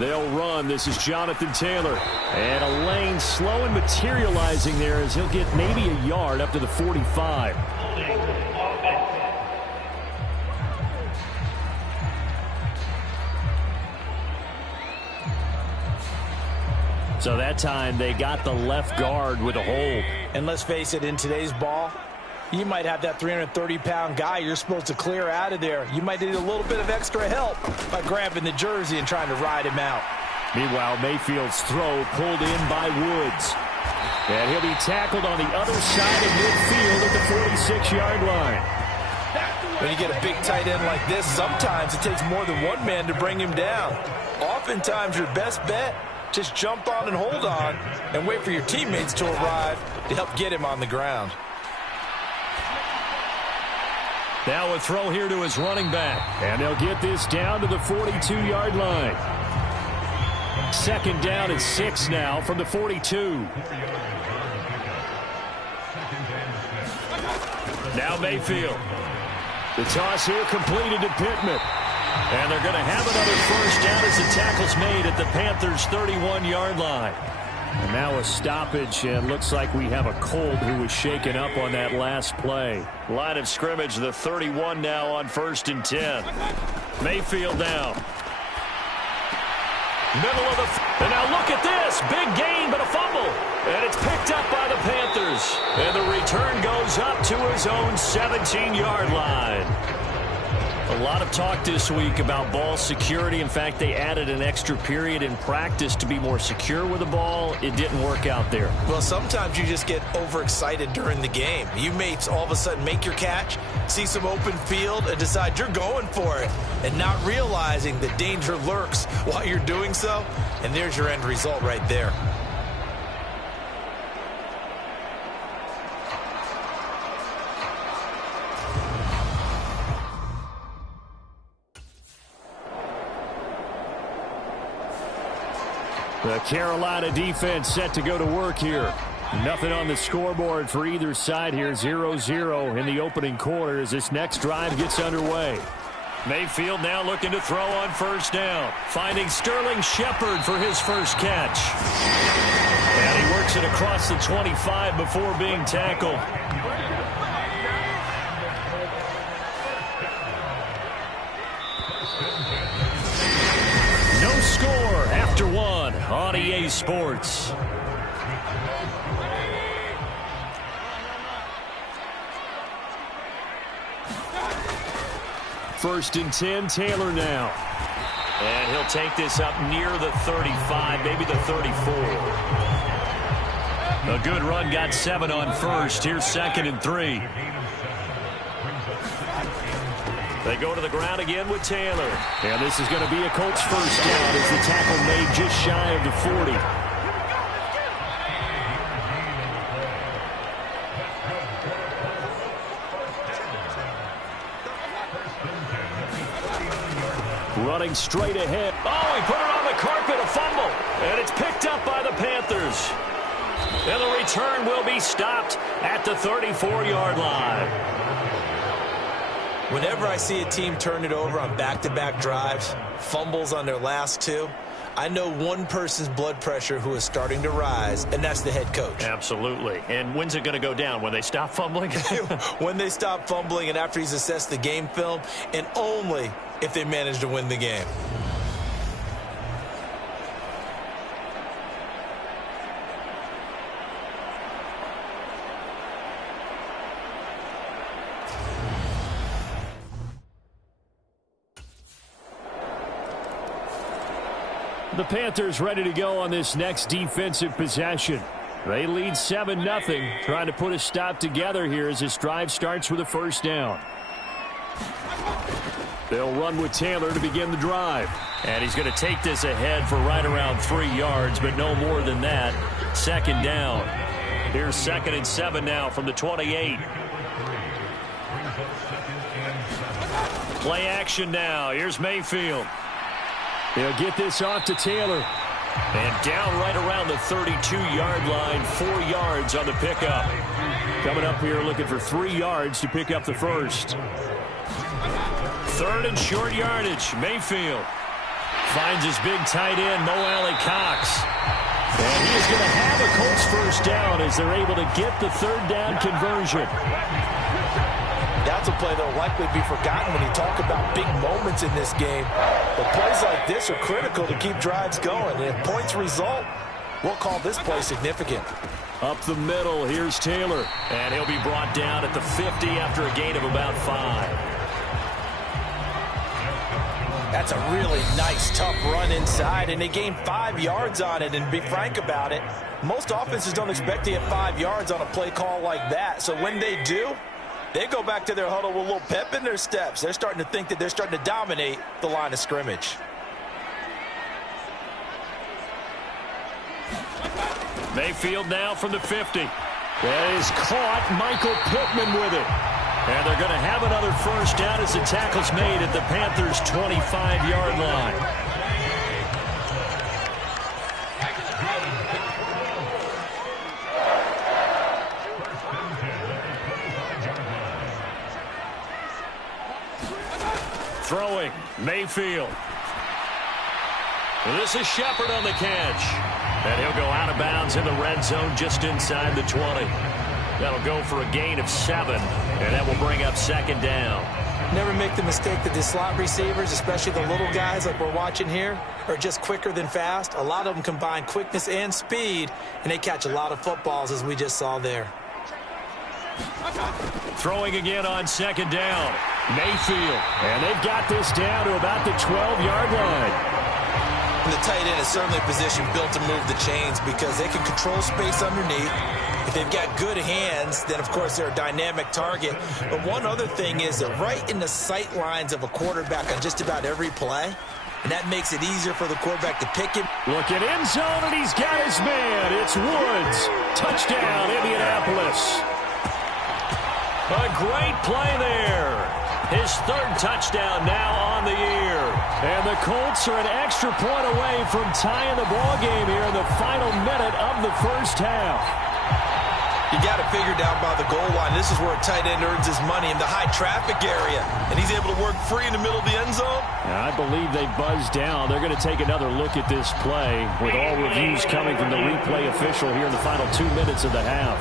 They'll run. This is Jonathan Taylor. And a lane slow and materializing there as he'll get maybe a yard up to the 45. So that time they got the left guard with a hold. And let's face it, in today's ball, you might have that 330-pound guy you're supposed to clear out of there. You might need a little bit of extra help by grabbing the jersey and trying to ride him out. Meanwhile, Mayfield's throw pulled in by Woods. And he'll be tackled on the other side of midfield at the 46-yard line. When you get a big tight end like this, sometimes it takes more than one man to bring him down. Oftentimes, your best bet, just jump on and hold on and wait for your teammates to arrive to help get him on the ground. Now a throw here to his running back. And they'll get this down to the 42-yard line. Second down and 6 now from the 42. Now Mayfield. The toss here completed to Pittman. And they're going to have another first down as the tackle's made at the Panthers' 31-yard line. And now a stoppage, and looks like we have a Colt who was shaken up on that last play. Line of scrimmage, the 31 now on 1st and 10. Mayfield now. Middle of the... And now look at this. Big gain, but a fumble. And it's picked up by the Panthers. And the return goes up to his own 17-yard line. A lot of talk this week about ball security. In fact, they added an extra period in practice to be more secure with the ball. It didn't work out there. Well, sometimes you just get overexcited during the game. You may all of a sudden make your catch, see some open field, and decide you're going for it, and not realizing that danger lurks while you're doing so. And there's your end result right there. The Carolina defense set to go to work here. Nothing on the scoreboard for either side here. 0-0 in the opening quarter as this next drive gets underway. Mayfield now looking to throw on first down. Finding Sterling Shepard for his first catch. And he works it across the 25 before being tackled. No score after one on EA Sports. First and 10, Taylor now. And he'll take this up near the 35, maybe the 34. A good run, got 7 on first. Here's 2nd and 3. They go to the ground again with Taylor. And this is going to be a Colts first down as the tackle made just shy of the 40. Running straight ahead. Oh, he put it on the carpet, a fumble. And it's picked up by the Panthers. And the return will be stopped at the 34-yard line. Whenever I see a team turn it over on back-to-back drives, fumbles on their last 2, I know one person's blood pressure who is starting to rise, and that's the head coach. Absolutely. And when's it going to go down? When they stop fumbling? When they stop fumbling and after he's assessed the game film, and only if they manage to win the game. The Panthers ready to go on this next defensive possession. They lead 7-0, trying to put a stop together here as this drive starts with a first down. They'll run with Taylor to begin the drive. And he's going to take this ahead for right around 3 yards, but no more than that. 2nd down. Here's 2nd and 7 now from the 28. Play action now. Here's Mayfield. They'll get this off to Taylor. And down right around the 32-yard line, 4 yards on the pickup. Coming up here looking for 3 yards to pick up the first. 3rd and short yardage. Mayfield finds his big tight end, Mo Alley-Cox. And he is going to have a Colts first down as they're able to get the 3rd down conversion. That's a play that will likely be forgotten when you talk about big moments in this game. But plays like this are critical to keep drives going. And if points result, we'll call this play significant. Up the middle, here's Taylor. And he'll be brought down at the 50 after a gain of about 5. That's a really nice, tough run inside, and they gained 5 yards on it. And be frank about it, most offenses don't expect to get 5 yards on a play call like that. So when they do, they go back to their huddle with a little pep in their steps. They're starting to think that they're starting to dominate the line of scrimmage. Mayfield now from the 50. That is caught. Michael Pittman with it. And they're going to have another first down as the tackle's made at the Panthers' 25-yard line. Throwing, Mayfield. This is Shepard on the catch. And he'll go out of bounds in the red zone just inside the 20. That'll go for a gain of 7, and that will bring up second down. Never make the mistake that the slot receivers, especially the little guys like we're watching here, are just quicker than fast. A lot of them combine quickness and speed, and they catch a lot of footballs, as we just saw there. Throwing again on second down. Mayfield. And they've got this down to about the 12-yard line. And the tight end is certainly a position built to move the chains because they can control space underneath. If they've got good hands, then, of course, they're a dynamic target. But one other thing is they're right in the sight lines of a quarterback on just about every play. And that makes it easier for the quarterback to pick him. Look at end zone, and he's got his man. It's Woods. Touchdown, Indianapolis. A great play there. His third touchdown now on the year. And the Colts are an extra point away from tying the ball game here in the final minute of the first half. You got to figure down by the goal line. This is where a tight end earns his money in the high traffic area. And he's able to work free in the middle of the end zone. I believe they buzzed down. They're going to take another look at this play with all reviews coming from the replay official here in the final 2 minutes of the half.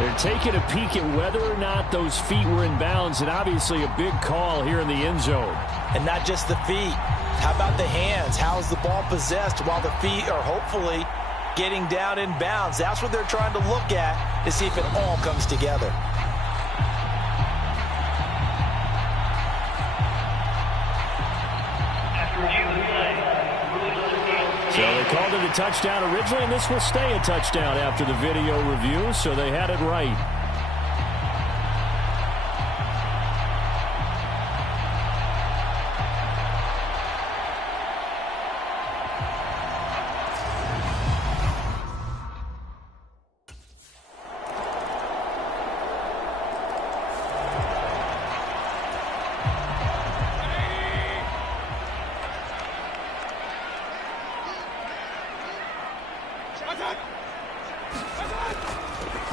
They're taking a peek at whether or not those feet were in bounds, and obviously a big call here in the end zone. And not just the feet. How about the hands? How's the ball possessed while the feet are hopefully getting down in bounds? That's what they're trying to look at to see if it all comes together. So they called it a touchdown originally, and this will stay a touchdown after the video review, so they had it right.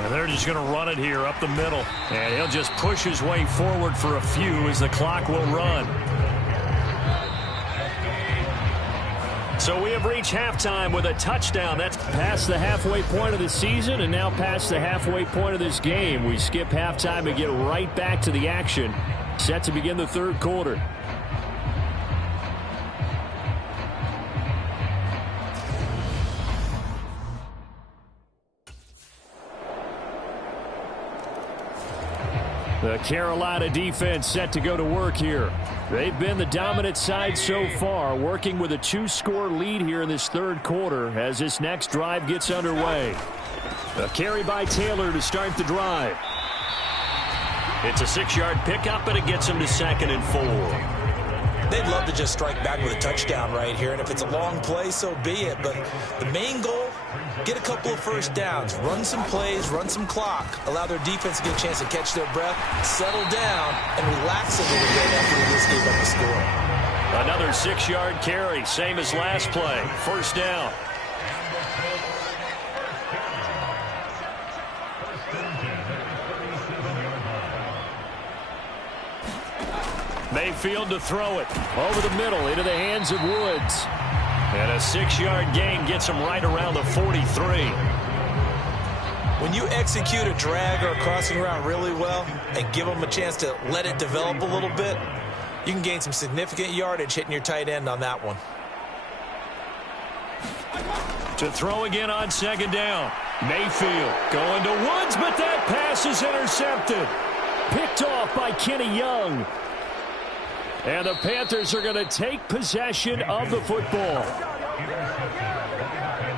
And they're just going to run it here up the middle. And he'll just push his way forward for a few as the clock will run. So we have reached halftime with a touchdown. That's past the halfway point of the season and now past the halfway point of this game. We skip halftime and get right back to the action. Set to begin the third quarter. The Carolina defense set to go to work here. They've been the dominant side so far, working with a 2-score lead here in this third quarter as this next drive gets underway. A carry by Taylor to start the drive. It's a 6-yard pickup, and it gets him to 2nd and 4. They'd love to just strike back with a touchdown right here, and if it's a long play, so be it. But the main goal, get a couple of first downs, run some plays, run some clock, allow their defense to get a chance to catch their breath, settle down, and relax a little bit after they just gave up the score. Another 6-yard carry, same as last play. First down. Mayfield to throw it over the middle into the hands of Woods. And a 6-yard gain gets him right around the 43. When you execute a drag or a crossing route really well and give them a chance to let it develop a little bit, you can gain some significant yardage hitting your tight end on that one. To throw again on second down. Mayfield going to Woods, but that pass is intercepted. Picked off by Kenny Young. And the Panthers are going to take possession of the football.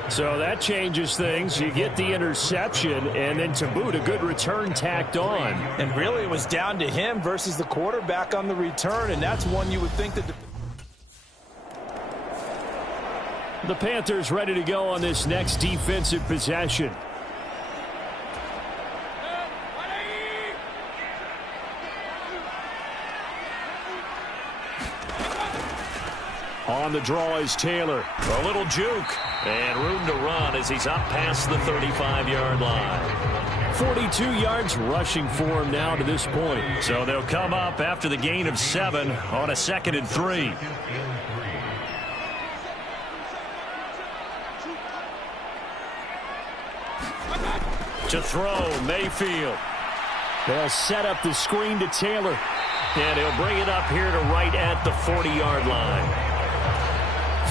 So that changes things. You get the interception, and then to boot, a good return tacked on. And really, it was down to him versus the quarterback on the return, and that's one you would think that the Panthers ready to go on this next defensive possession. On the draw is Taylor. A little juke. And room to run as he's up past the 35-yard line. 42 yards rushing for him now to this point. So they'll come up after the gain of 7 on a 2nd and 3. To throw, Mayfield. They'll set up the screen to Taylor. And he'll bring it up here to right at the 40-yard line.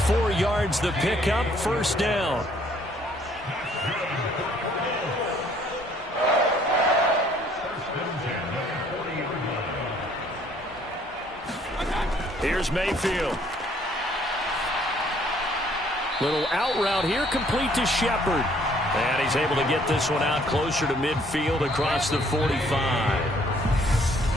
4 yards the pickup, first down. Here's Mayfield. Little out route here, complete to Shepard. And he's able to get this one out closer to midfield across the 45.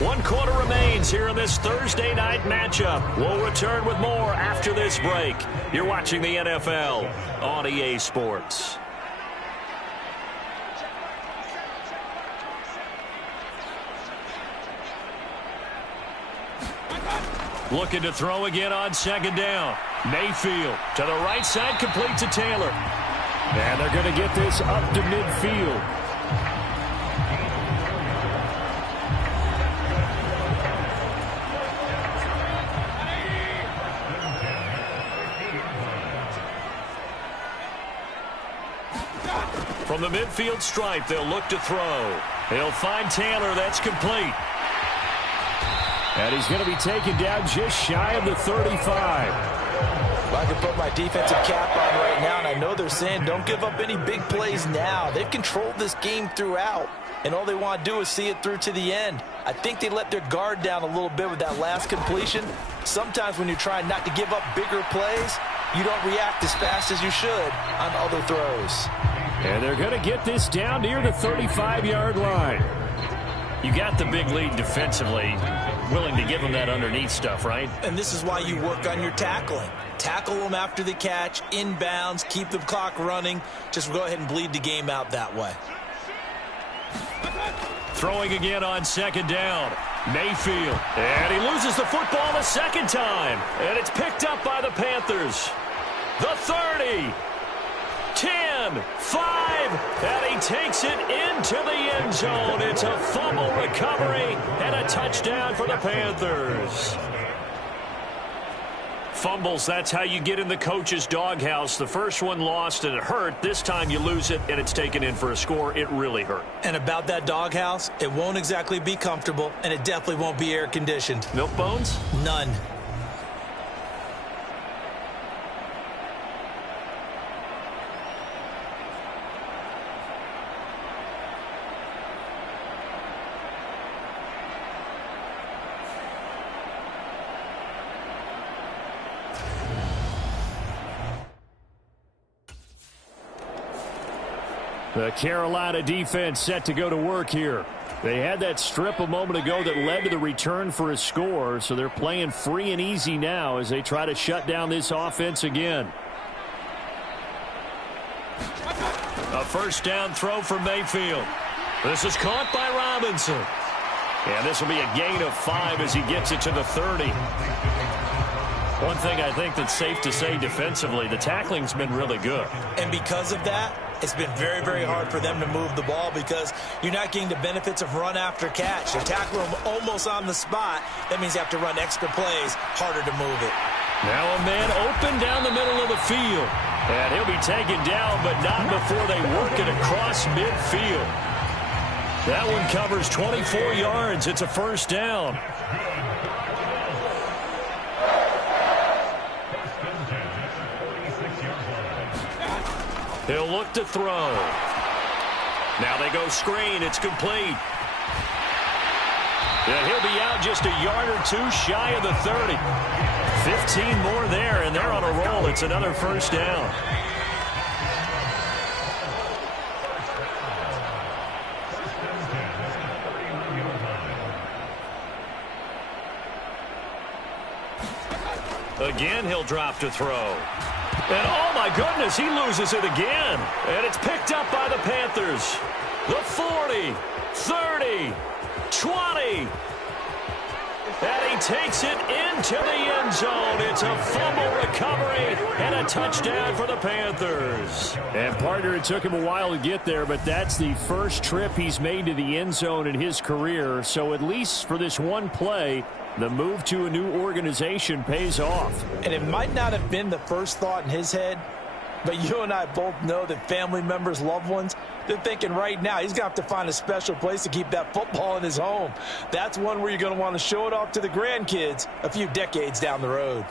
1 quarter remains here in this Thursday night matchup. We'll return with more after this break. You're watching the NFL on EA Sports. Looking to throw again on 2nd down. Mayfield to the right side, complete to Taylor. And they're going to get this up to midfield. From the midfield stripe, they'll look to throw. They'll find Taylor. That's complete. And he's going to be taken down just shy of the 35. Well, I can put my defensive cap on right now, and I know they're saying don't give up any big plays now. They've controlled this game throughout, and all they want to do is see it through to the end. I think they let their guard down a little bit with that last completion. Sometimes when you're trying not to give up bigger plays, you don't react as fast as you should on other throws. And they're going to get this down near the 35-yard line. You got the big lead defensively, willing to give them that underneath stuff, right? And this is why you work on your tackling. Tackle them after the catch, inbounds, keep the clock running. Just go ahead and bleed the game out that way. Throwing again on 2nd down. Mayfield. And he loses the football the 2nd time. And it's picked up by the Panthers. The 30. 10, 5, and he takes it into the end zone. It's a fumble recovery and a touchdown for the Panthers. Fumbles, that's how you get in the coach's doghouse. The first one lost and it hurt. This time you lose it and it's taken in for a score. It really hurt. And about that doghouse, it won't exactly be comfortable, and it definitely won't be air-conditioned. Milk bones? None. The Carolina defense set to go to work here. They had that strip a moment ago that led to the return for a score, so they're playing free and easy now as they try to shut down this offense again. A first down throw for Mayfield. This is caught by Robinson. And this will be a gain of 5 as he gets it to the 30. One thing I think that's safe to say defensively, the tackling's been really good. And because of that, it's been very, very hard for them to move the ball because you're not getting the benefits of run after catch. They're tackling them almost on the spot. That means you have to run extra plays, harder to move it. Now a man open down the middle of the field. And he'll be taken down, but not before they work it across midfield. That one covers 24 yards. It's a first down. He'll look to throw. Now they go screen. It's complete. And he'll be out just a yard or two shy of the 30. 15 more there, and they're on a roll. It's another first down. Again, he'll drop to throw. And oh my goodness, he loses it again. And it's picked up by the Panthers. The 40, 30, 20. And he takes it into the end zone. It's a fumble recovery and a touchdown for the Panthers. And, partner, it took him a while to get there, but that's the first trip he's made to the end zone in his career. So at least for this one play, the move to a new organization pays off. And it might not have been the first thought in his head, but you and I both know that family members, loved ones, they're thinking right now he's going to have to find a special place to keep that football in his home. That's one where you're going to want to show it off to the grandkids a few decades down the road.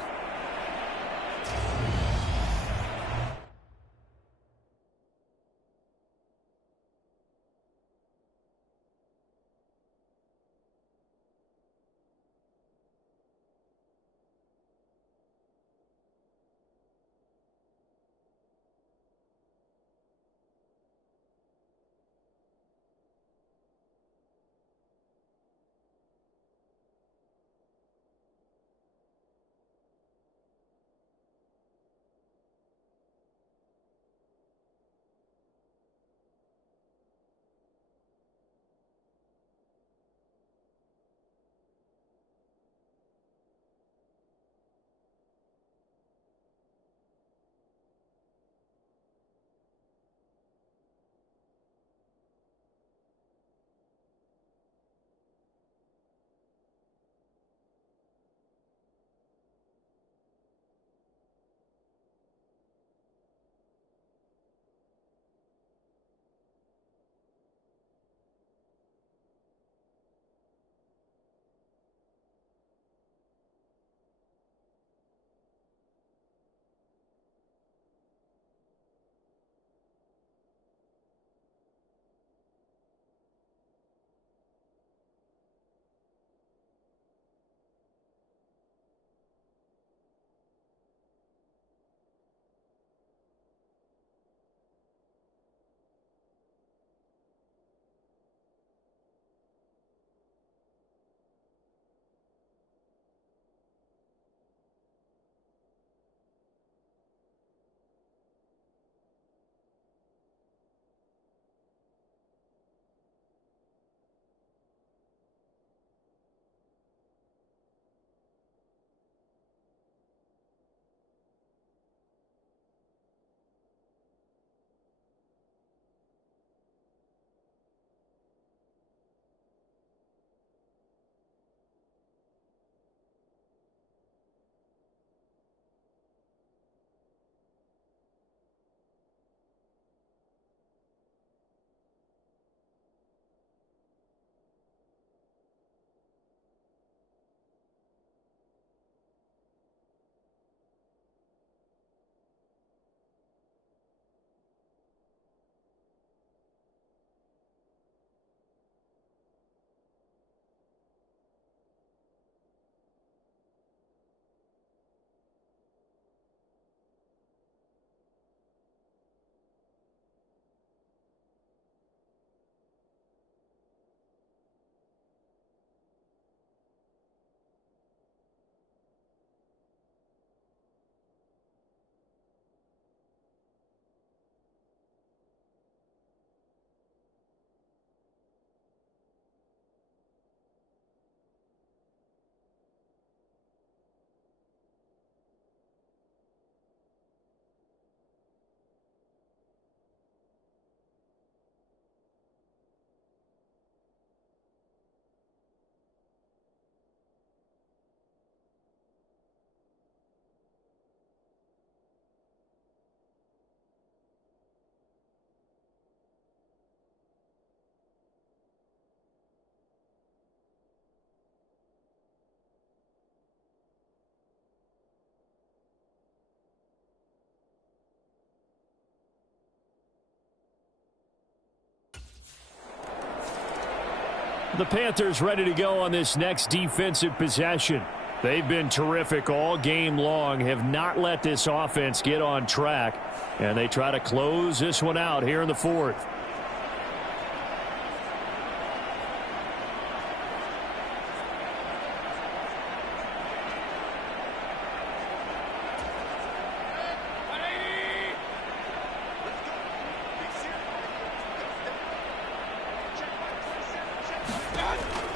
The Panthers ready to go on this next defensive possession. They've been terrific all game long, have not let this offense get on track, and they try to close this one out here in the fourth.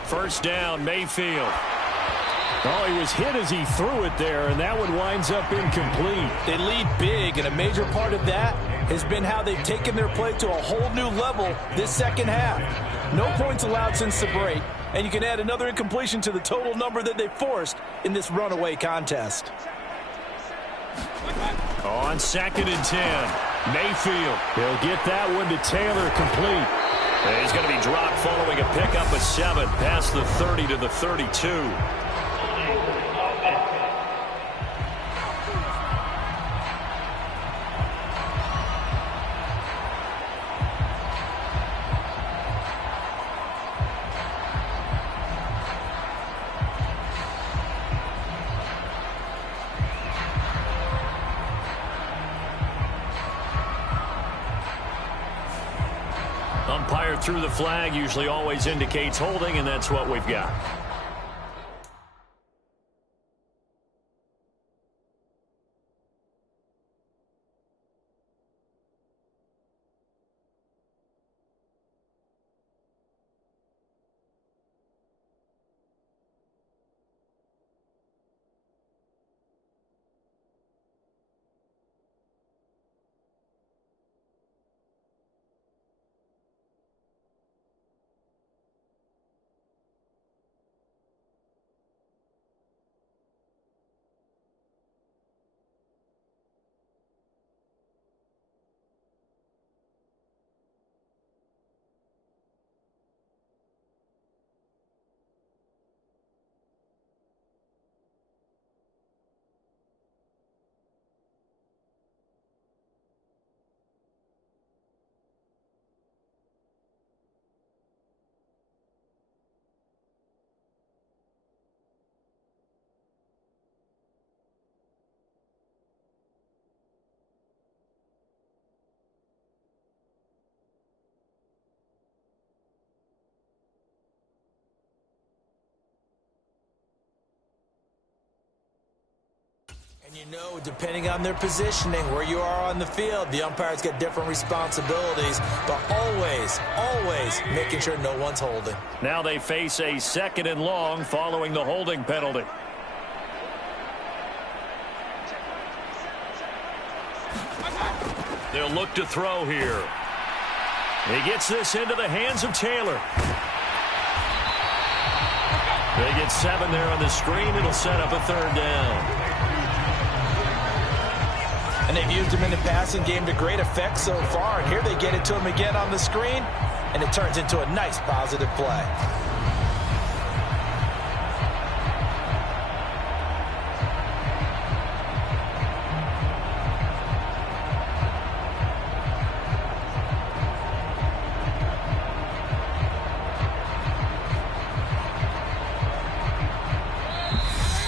First down, Mayfield. Oh, he was hit as he threw it there, and that one winds up incomplete. They lead big, and a major part of that has been how they've taken their play to a whole new level this second half. No points allowed since the break, and you can add another incompletion to the total number that they forced in this runaway contest. On 2nd and 10, Mayfield. He'll get that one to Taylor, complete. He's going to be dropped following a pickup of 7 past the 30 to the 32. Umpire threw the flag, usually always indicates holding, and that's what we've got. And you know, depending on their positioning, where you are on the field, the umpires get different responsibilities, but always making sure no one's holding. Now they face a 2nd and long following the holding penalty. They'll look to throw here. He gets this into the hands of Taylor. They get 7 there on the screen. It'll set up a 3rd down. And they've used him in the passing game to great effect so far. And here they get it to him again on the screen, and it turns into a nice positive play.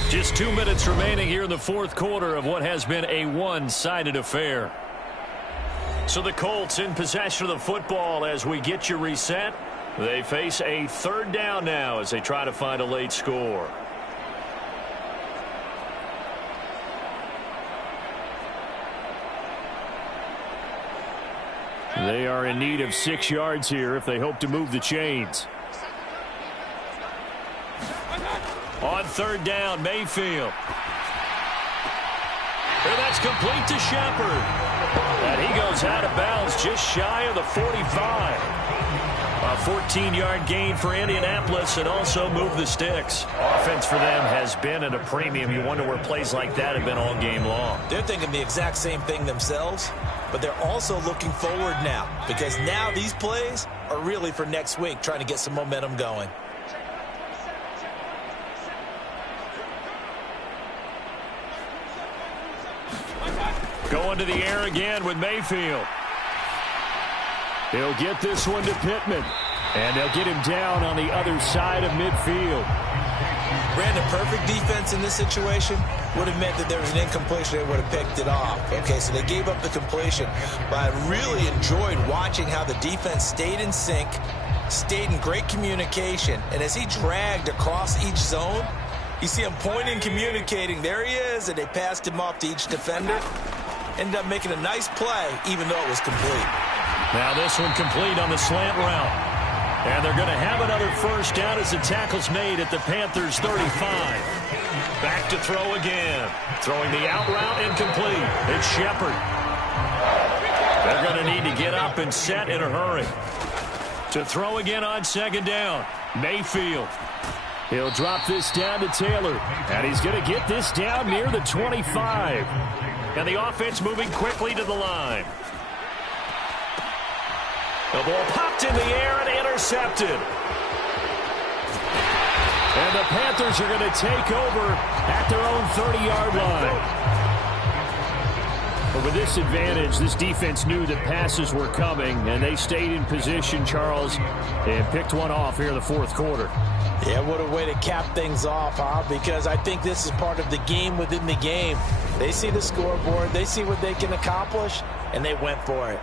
Just 2 minutes remaining here in the 4th quarter of what has been a one-sided affair. So the Colts in possession of the football as we get you reset. They face a 3rd down now as they try to find a late score. They are in need of 6 yards here if they hope to move the chains. On 3rd down, Mayfield. And that's complete to Shepard. And he goes out of bounds just shy of the 45. A 14-yard gain for Indianapolis and also move the sticks. Offense for them has been at a premium. You wonder where plays like that have been all game long. They're thinking the exact same thing themselves, but they're also looking forward now because now these plays are really for next week, trying to get some momentum going. Going to the air again with Mayfield. He'll get this one to Pittman. And they'll get him down on the other side of midfield. Brandon, perfect defense in this situation would have meant that there was an incompletion. They would have picked it off. Okay, so they gave up the completion. But I really enjoyed watching how the defense stayed in sync, stayed in great communication. And as he dragged across each zone, you see him pointing, communicating. There he is, and they passed him off to each defender. Ended up making a nice play, even though it was complete. Now this one complete on the slant route. And they're going to have another first down as the tackle's made at the Panthers' 35. Back to throw again. Throwing the out route incomplete. It's Shepard. They're going to need to get up and set in a hurry. To throw again on second down, Mayfield. He'll drop this down to Taylor. And he's going to get this down near the 25. And the offense moving quickly to the line. The ball popped in the air and intercepted. And the Panthers are going to take over at their own 30-yard line. But with this advantage, this defense knew that passes were coming, and they stayed in position, Charles, and picked one off here in the fourth quarter. Yeah, what a way to cap things off, huh? Because I think this is part of the game within the game. They see the scoreboard, they see what they can accomplish, and they went for it.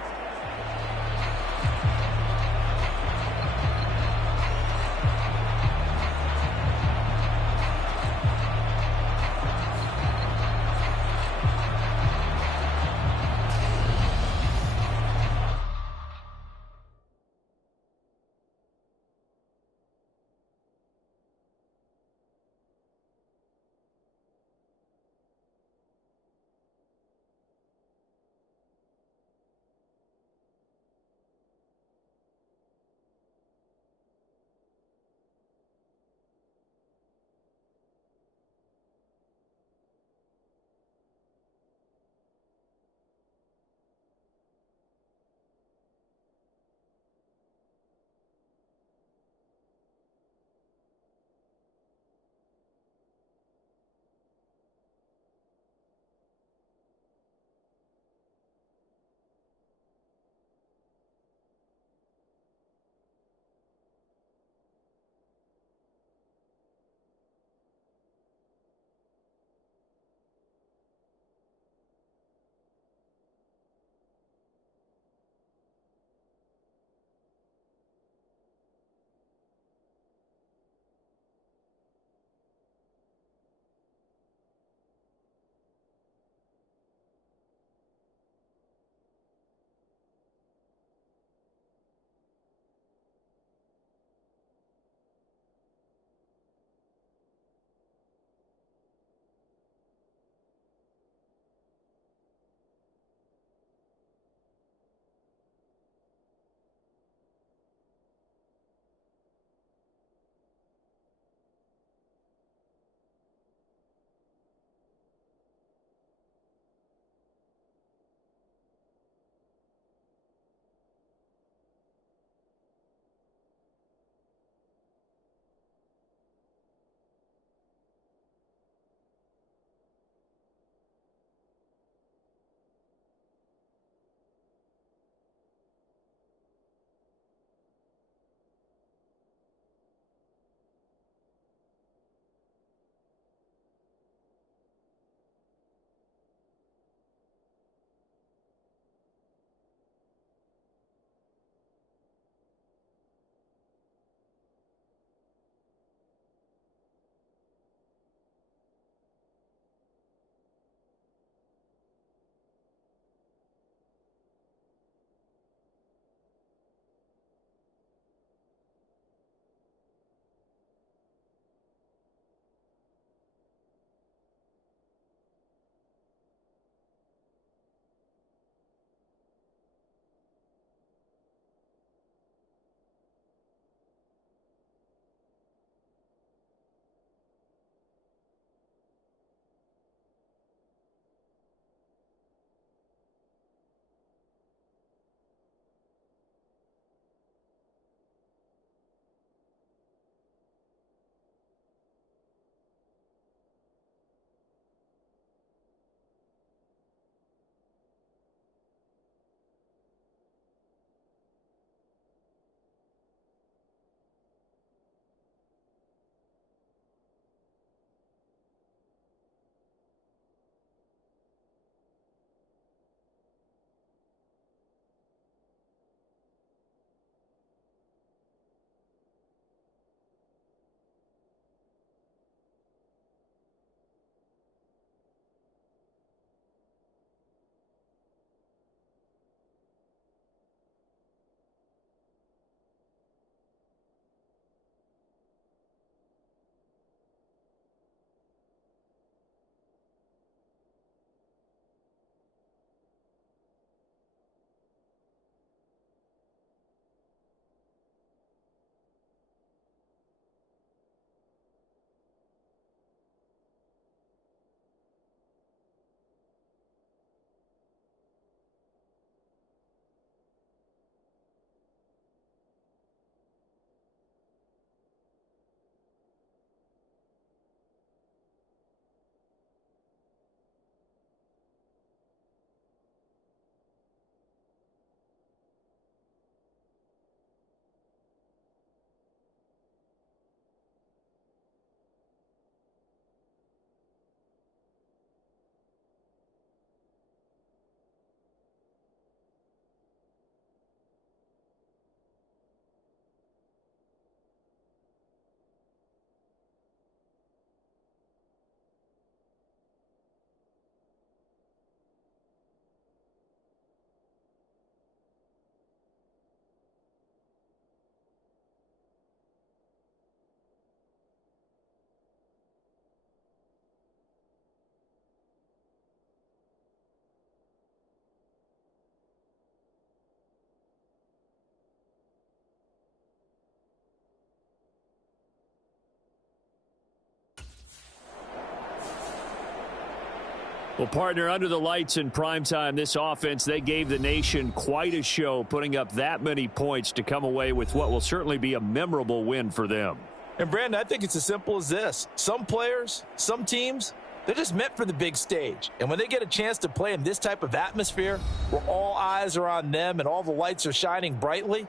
Well, partner, under the lights in primetime, this offense, they gave the nation quite a show, putting up that many points to come away with what will certainly be a memorable win for them. And, Brandon, I think it's as simple as this. Some players, some teams, they're just meant for the big stage. And when they get a chance to play in this type of atmosphere where all eyes are on them and all the lights are shining brightly,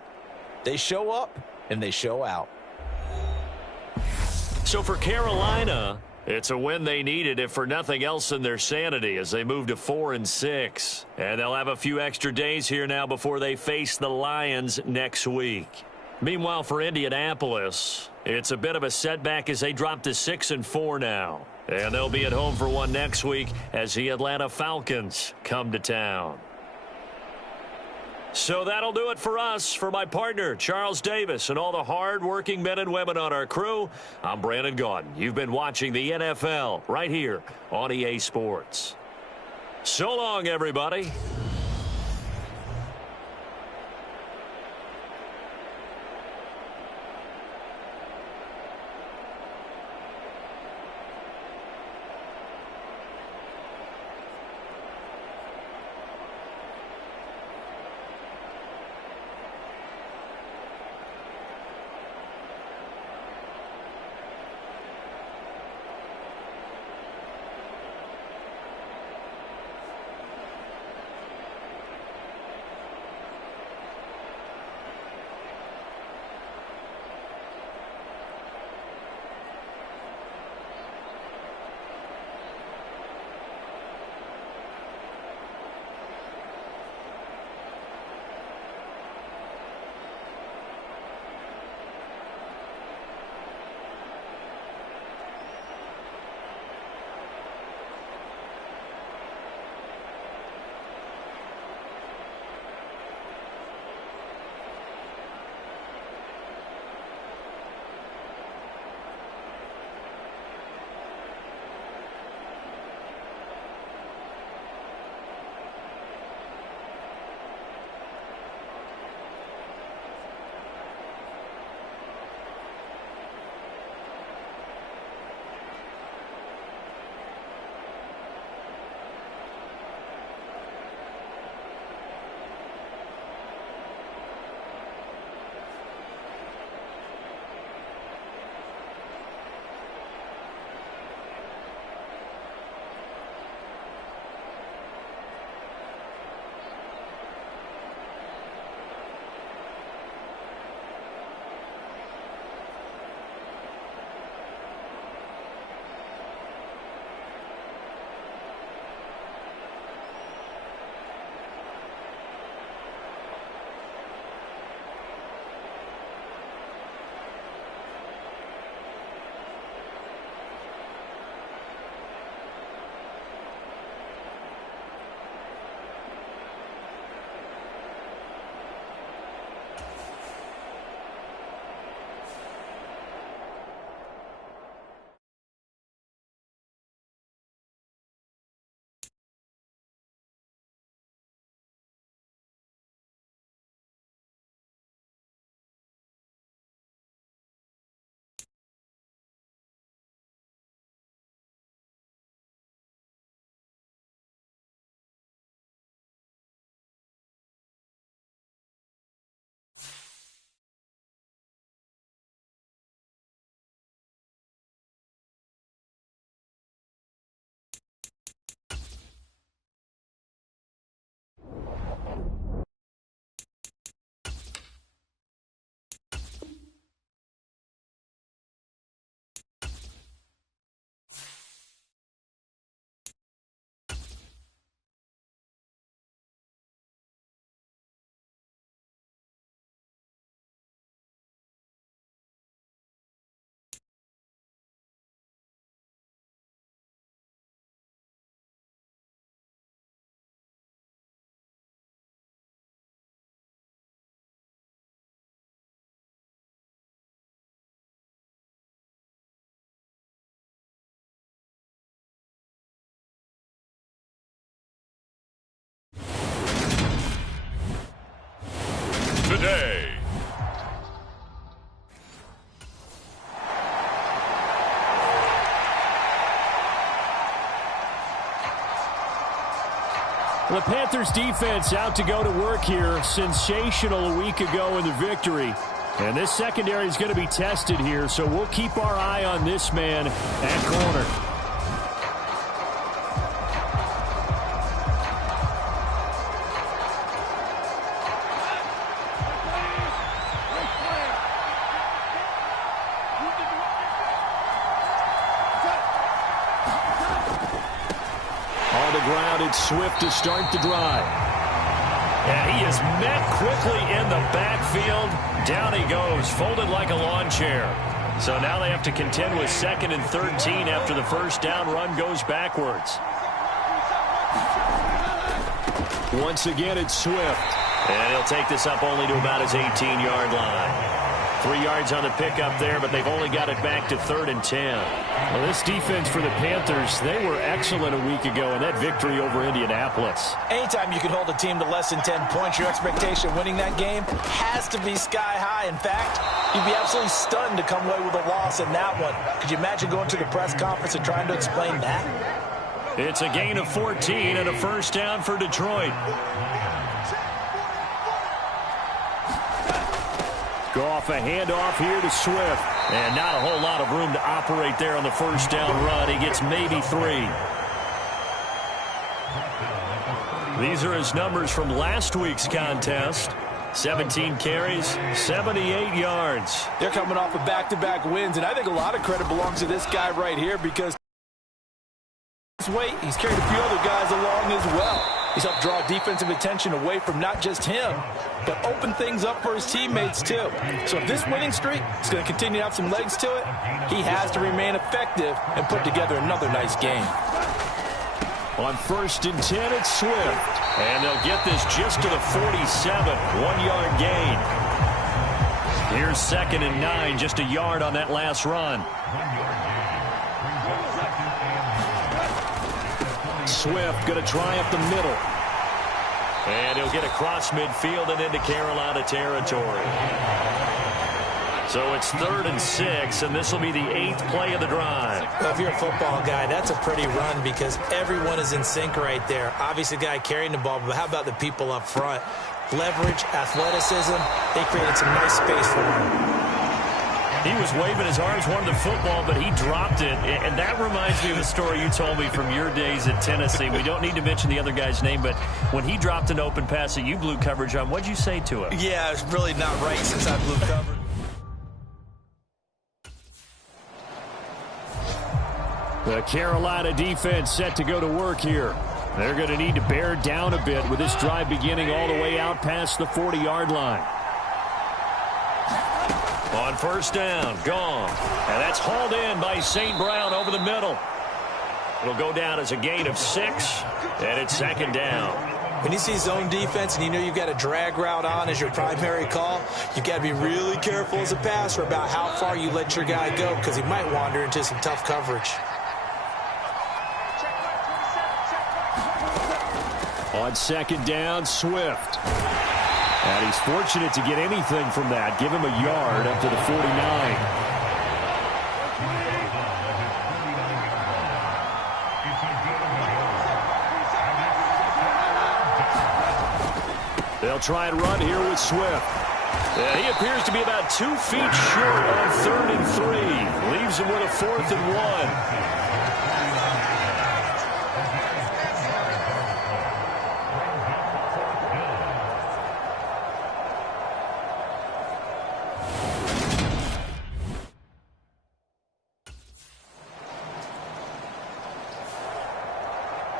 they show up and they show out. So for Carolina, it's a win they needed, if for nothing else in their sanity, as they move to 4-6. And they'll have a few extra days here now before they face the Lions next week. Meanwhile, for Indianapolis, it's a bit of a setback as they drop to 6-4 now. And they'll be at home for one next week as the Atlanta Falcons come to town. So that'll do it for us. For my partner, Charles Davis, and all the hard-working men and women on our crew, I'm Brandon Gaudin. You've been watching the NFL right here on EA Sports. So long, everybody. Today. The Panthers defense out to go to work here. Sensational a week ago in the victory. And this secondary is going to be tested here, so we'll keep our eye on this man at corner. On the ground, it's Swift to start the drive. And he is met quickly in the backfield. Down he goes, folded like a lawn chair. So now they have to contend with 2nd and 13 after the first down run goes backwards. Once again, it's Swift. And he'll take this up only to about his 18-yard line. 3 yards on the pickup there, but they've only got it back to 3rd and 10. Well, this defense for the Panthers, they were excellent a week ago in that victory over Indianapolis. Anytime you can hold a team to less than 10 points, your expectation winning that game has to be sky high. In fact, you'd be absolutely stunned to come away with a loss in that one. Could you imagine going to the press conference and trying to explain that? It's a gain of 14 and a first down for Detroit. Goff, a handoff here to Swift. And not a whole lot of room to operate there on the first down run. He gets maybe 3. These are his numbers from last week's contest. 17 carries, 78 yards. They're coming off of back-to-back wins, and I think a lot of credit belongs to this guy right here because his weight, he's carried a few other guys along as well. He's helped draw defensive attention away from not just him, but open things up for his teammates too. So if this winning streak is going to continue to have some legs to it, he has to remain effective and put together another nice game. On 1st and 10, it's Swift. And they'll get this just to the 47, 1-yard gain. Here's 2nd and 9, just a yard on that last run. Swift going to try up the middle. And he'll get across midfield and into Carolina territory. So it's 3rd and 6, and this will be the 8th play of the drive. Well, if you're a football guy, that's a pretty run because everyone is in sync right there. Obviously, the guy carrying the ball, but how about the people up front? Leverage, athleticism, they created some nice space for him. He was waving his arms, wanted the football, but he dropped it. And that reminds me of a story you told me from your days at Tennessee. We don't need to mention the other guy's name, but when he dropped an open pass that you blew coverage on, what'd you say to him? Yeah, it's really not right since I blew coverage. The Carolina defense set to go to work here. They're going to need to bear down a bit with this drive beginning all the way out past the 40-yard line. On 1st down, gone. And that's hauled in by St. Brown over the middle. It'll go down as a gain of 6, and it's 2nd down. When you see zone defense and you know you've got a drag route on as your primary call, you've got to be really careful as a passer about how far you let your guy go because he might wander into some tough coverage. On 2nd down, Swift. And he's fortunate to get anything from that. Give him a yard up to the 49. They'll try and run here with Swift. And he appears to be about 2 feet short on 3rd and 3. Leaves him with a 4th and 1.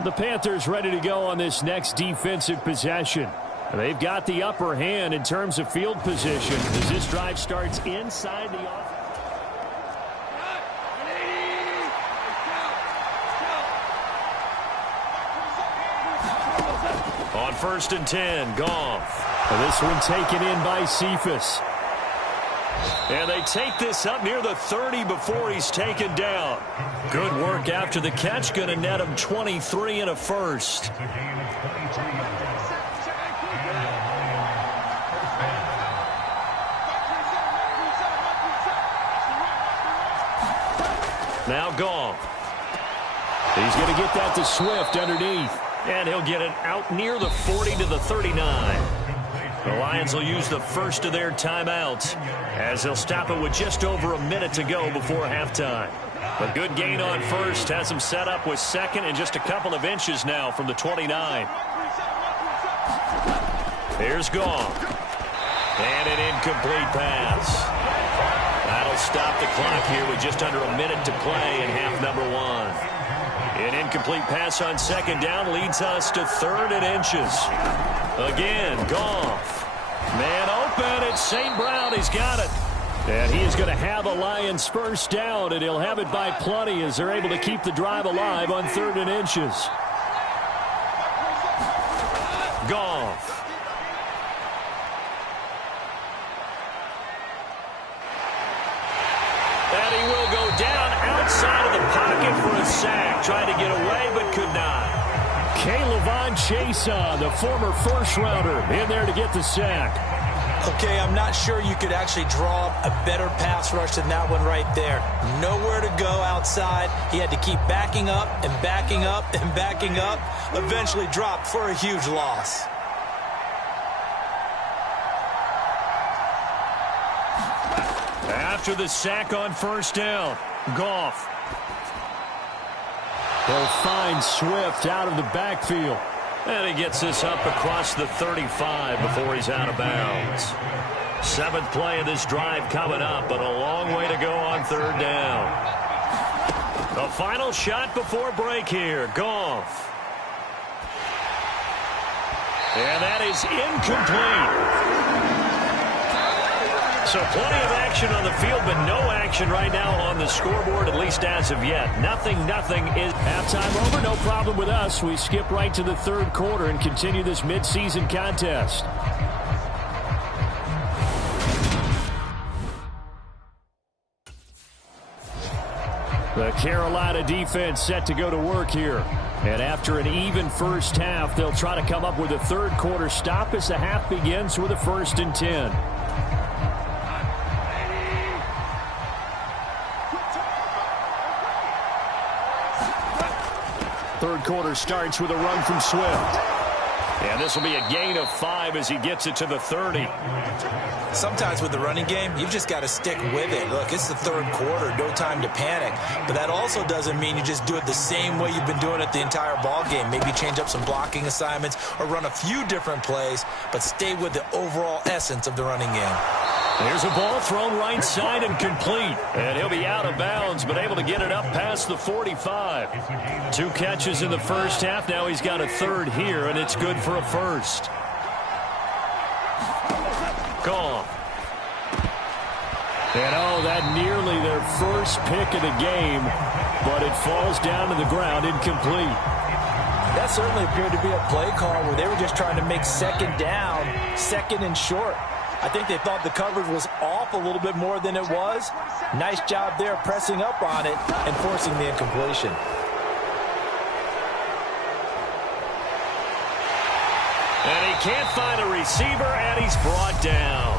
The Panthers ready to go on this next defensive possession. They've got the upper hand in terms of field position as this drive starts inside the offense. On 1st and 10, Goff. And this one taken in by Cephas. And they take this up near the 30 before he's taken down. Good work after the catch. Going to net him 23 and a first. Now Goff. He's going to get that to Swift underneath. And he'll get it out near the 40 to the 39. The Lions will use the first of their timeouts as they'll stop it with just over a minute to go before halftime. A good gain on first has him set up with second and just a couple of inches now from the 29. Here's Goff. And an incomplete pass. That'll stop the clock here with just under a minute to play in half number one. An incomplete pass on second down leads us to third and inches. Again, Goff. Man open, it's St. Brown. He's got it. And he is going to have a Lions first down, and he'll have it by plenty as they're able to keep the drive alive on third and inches. Goff. And he will go down outside of the pocket for a sack. Tried to get away, but could not. K'Lavon Chaisson, the former first-rounder, in there to get the sack. Okay, I'm not sure you could actually draw a better pass rush than that one right there. Nowhere to go outside. He had to keep backing up and backing up and backing up. Eventually dropped for a huge loss. After the sack on first down, Goff. They'll find Swift out of the backfield. And he gets this up across the 35 before he's out of bounds. Seventh play of this drive coming up, but a long way to go on third down. The final shot before break here, Goff. And that is incomplete. So plenty of action on the field, but no action right now on the scoreboard, at least as of yet. Nothing is... Halftime over, no problem with us. We skip right to the third quarter and continue this midseason contest. The Carolina defense set to go to work here. And after an even first half, they'll try to come up with a third quarter stop as the half begins with a 1st and 10. Third quarter starts with a run from Swift. And this will be a gain of 5 as he gets it to the 30. Sometimes with the running game, you've just got to stick with it. Look, it's the third quarter, no time to panic. But that also doesn't mean you just do it the same way you've been doing it the entire ball game. Maybe change up some blocking assignments or run a few different plays, but stay with the overall essence of the running game. There's a ball thrown right side and complete. And he'll be out of bounds, but able to get it up past the 45. 2 catches in the first half. Now he's got a third here, and it's good for a first. Goff. And that nearly their first pick of the game, but it falls down to the ground incomplete. That certainly appeared to be a play call where they were just trying to make second down, second and short. I think they thought the coverage was off a little bit more than it was. Nice job there pressing up on it and forcing the incompletion. And he can't find a receiver, and he's brought down.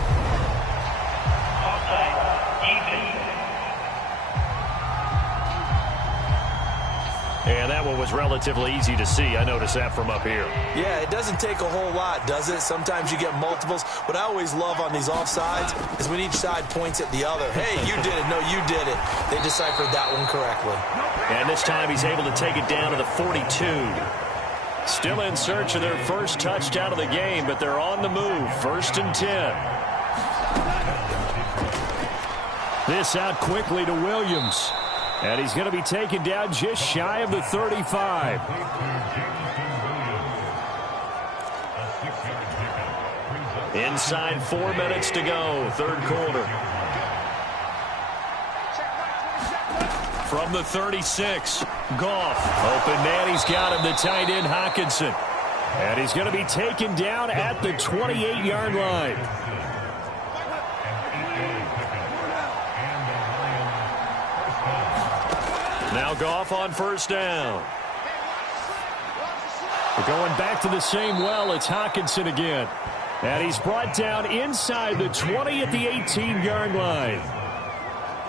And that one was relatively easy to see. I noticed that from up here. Yeah, it doesn't take a whole lot, does it? Sometimes you get multiples. What I always love on these offsides is when each side points at the other. Hey, you did it. No, you did it. They deciphered that one correctly. And this time he's able to take it down to the 42. Still in search of their first touchdown of the game, but they're on the move. 1st and 10. This out quickly to Williams. And he's going to be taken down just shy of the 35. Inside 4 minutes to go, third quarter. From the 36, Goff. Open man, he's got him, the tight end, Hockenson. And he's going to be taken down at the 28-yard line. Now Goff on first down. We're going back to the same well. It's Hockenson again. And he's brought down inside the 20 at the 18-yard line.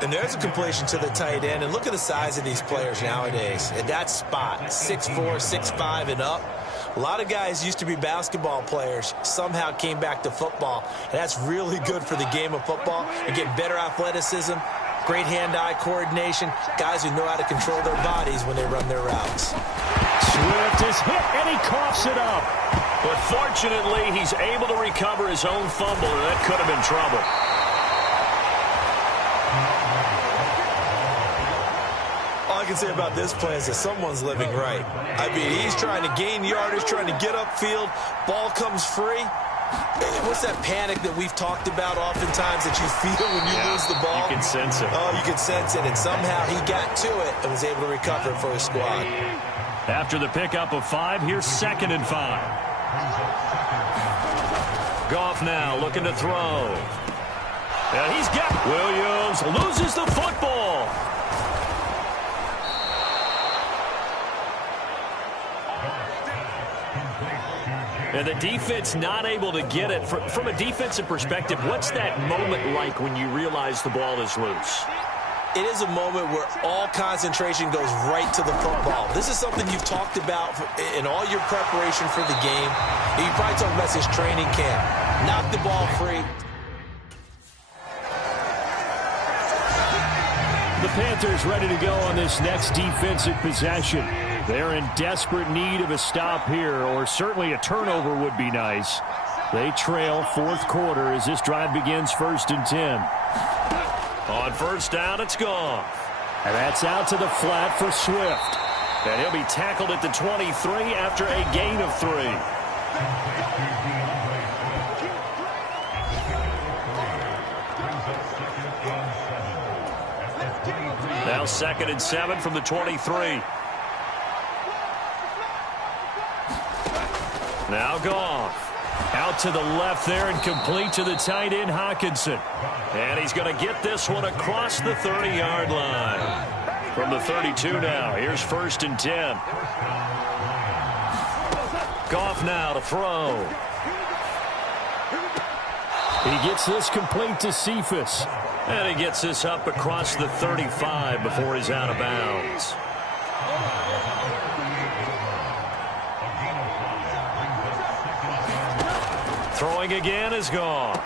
And there's a completion to the tight end. And look at the size of these players nowadays. At that spot, 6'4", 6'5", and up. A lot of guys used to be basketball players, somehow came back to football. And that's really good for the game of football. You get better athleticism, great hand-eye coordination, guys who know how to control their bodies when they run their routes. Swift is hit, and he coughs it up. But fortunately, he's able to recover his own fumble, and that could have been trouble. All I can say about this play is that someone's living right. I mean, he's trying to gain yardage, trying to get upfield. Ball comes free. What's that panic that we've talked about oftentimes that you feel when you lose the ball? You can sense it. Oh, you can sense it. And somehow he got to it and was able to recover for his squad. After the pickup of 5, here's 2nd and 5. Goff now looking to throw. And he's got Williams loses the football. And the defense not able to get it. From a defensive perspective, what's that moment like when you realize the ball is loose? It is a moment where all concentration goes right to the football. This is something you've talked about in all your preparation for the game. You probably talked about this training camp. Knock the ball free. The Panthers ready to go on this next defensive possession. They're in desperate need of a stop here, or certainly a turnover would be nice. They trail 4th quarter as this drive begins 1st and 10. On 1st down, it's gone. And that's out to the flat for Swift. And he'll be tackled at the 23 after a gain of 3. Now 2nd and 7 from the 23. Now Goff. Out to the left there and complete to the tight end, Hockenson. And he's going to get this one across the 30-yard line. From the 32 now, here's 1st and 10. Goff now to throw. He gets this complete to Cephas. And he gets this up across the 35 before he's out of bounds. Throwing again is Goff.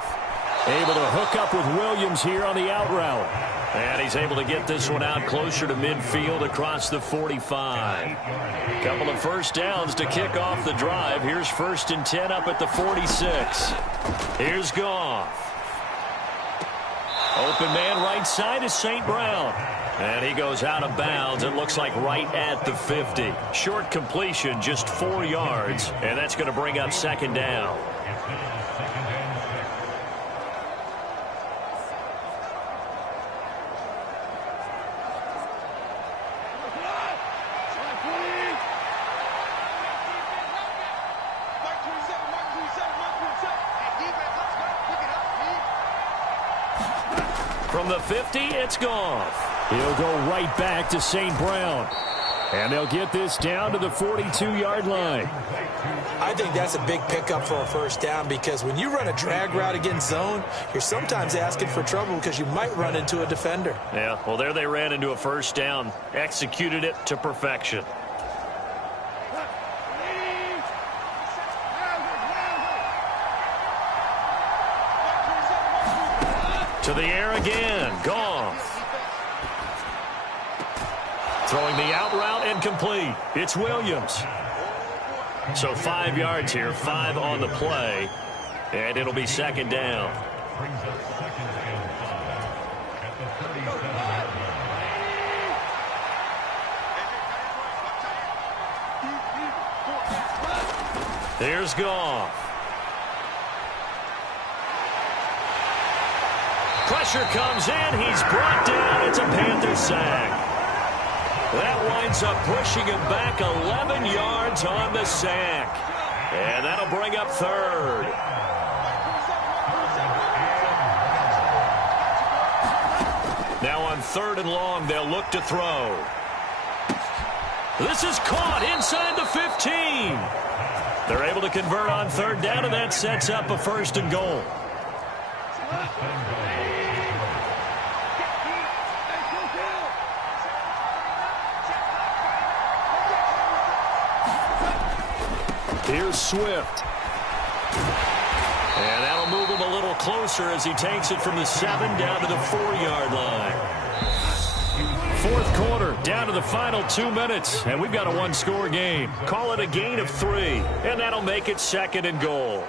Able to hook up with Williams here on the out route. And he's able to get this one out closer to midfield across the 45. Couple of 1st downs to kick off the drive. Here's 1st and 10 up at the 46. Here's Goff. Open man right side is St. Brown. And he goes out of bounds. It looks like right at the 50. Short completion, just 4 yards. And that's going to bring up 2nd down. From the 50, it's Goff. He'll go right back to St. Brown. And they'll get this down to the 42-yard line. I think that's a big pickup for a 1st down because when you run a drag route against zone, you're sometimes asking for trouble because you might run into a defender. Yeah, well, there they ran into a 1st down. Executed it to perfection. To the air again, Goff. Throwing the out route and complete. It's Williams. So 5 yards here, 5 on the play, and it'll be 2nd down. Here's Goff. Pressure comes in. He's brought down. It's a Panther sack. That winds up pushing him back 11 yards on the sack. And that'll bring up 3rd. Now on 3rd and long, they'll look to throw. This is caught inside the 15. They're able to convert on 3rd down, and that sets up a 1st and goal. Here's Swift. And that'll move him a little closer as he takes it from the 7 down to the 4-yard line. Fourth quarter, down to the final 2 minutes, and we've got a one-score game. Call it a gain of 3, and that'll make it 2nd and goal.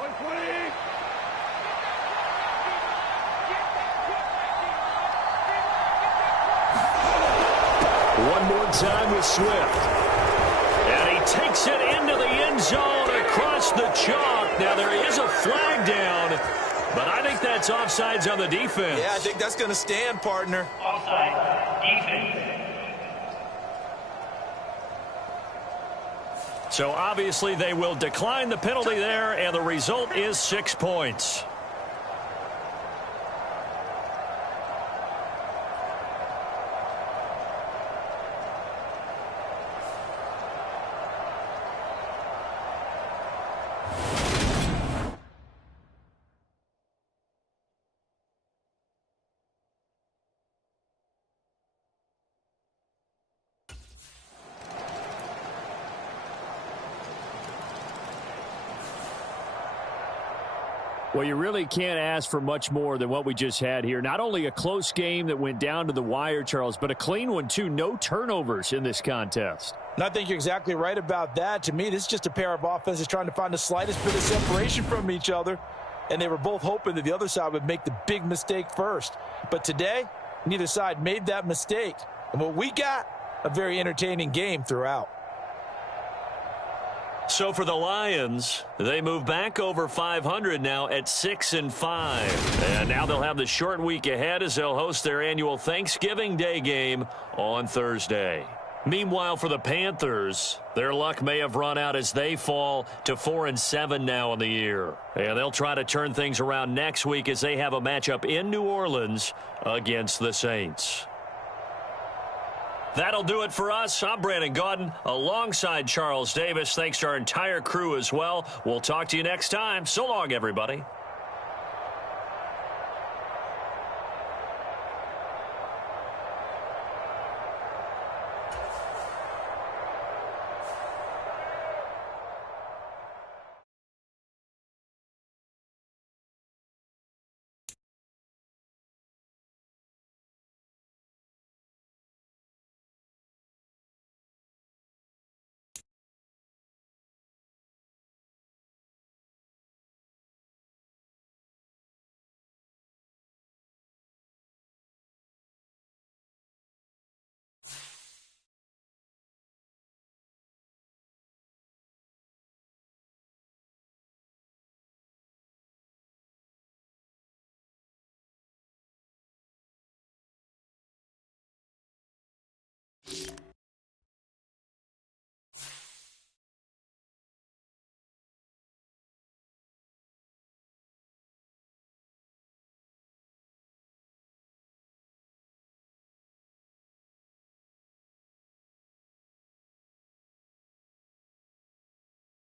One more time with Swift. And he takes it into the end zone across the chalk. Now, there is a flag down, but I think that's offsides on the defense. Yeah, I think that's going to stand, partner. Offside, defense. So, obviously, they will decline the penalty there, and the result is 6 points. Well, you really can't ask for much more than what we just had here. Not only a close game that went down to the wire, Charles, but a clean one, too. No turnovers in this contest. And I think you're exactly right about that. To me, this is just a pair of offenses trying to find the slightest bit of separation from each other, and they were both hoping that the other side would make the big mistake first. But today, neither side made that mistake. And what we got, a very entertaining game throughout. So for the Lions, they move back over 500 now at 6-5. And now they'll have the short week ahead as they'll host their annual Thanksgiving Day game on Thursday. Meanwhile, for the Panthers, their luck may have run out as they fall to 4-7 now on the year. And they'll try to turn things around next week as they have a matchup in New Orleans against the Saints. That'll do it for us. I'm Brandon Gaudin alongside Charles Davis. Thanks to our entire crew as well. We'll talk to you next time. So long, everybody.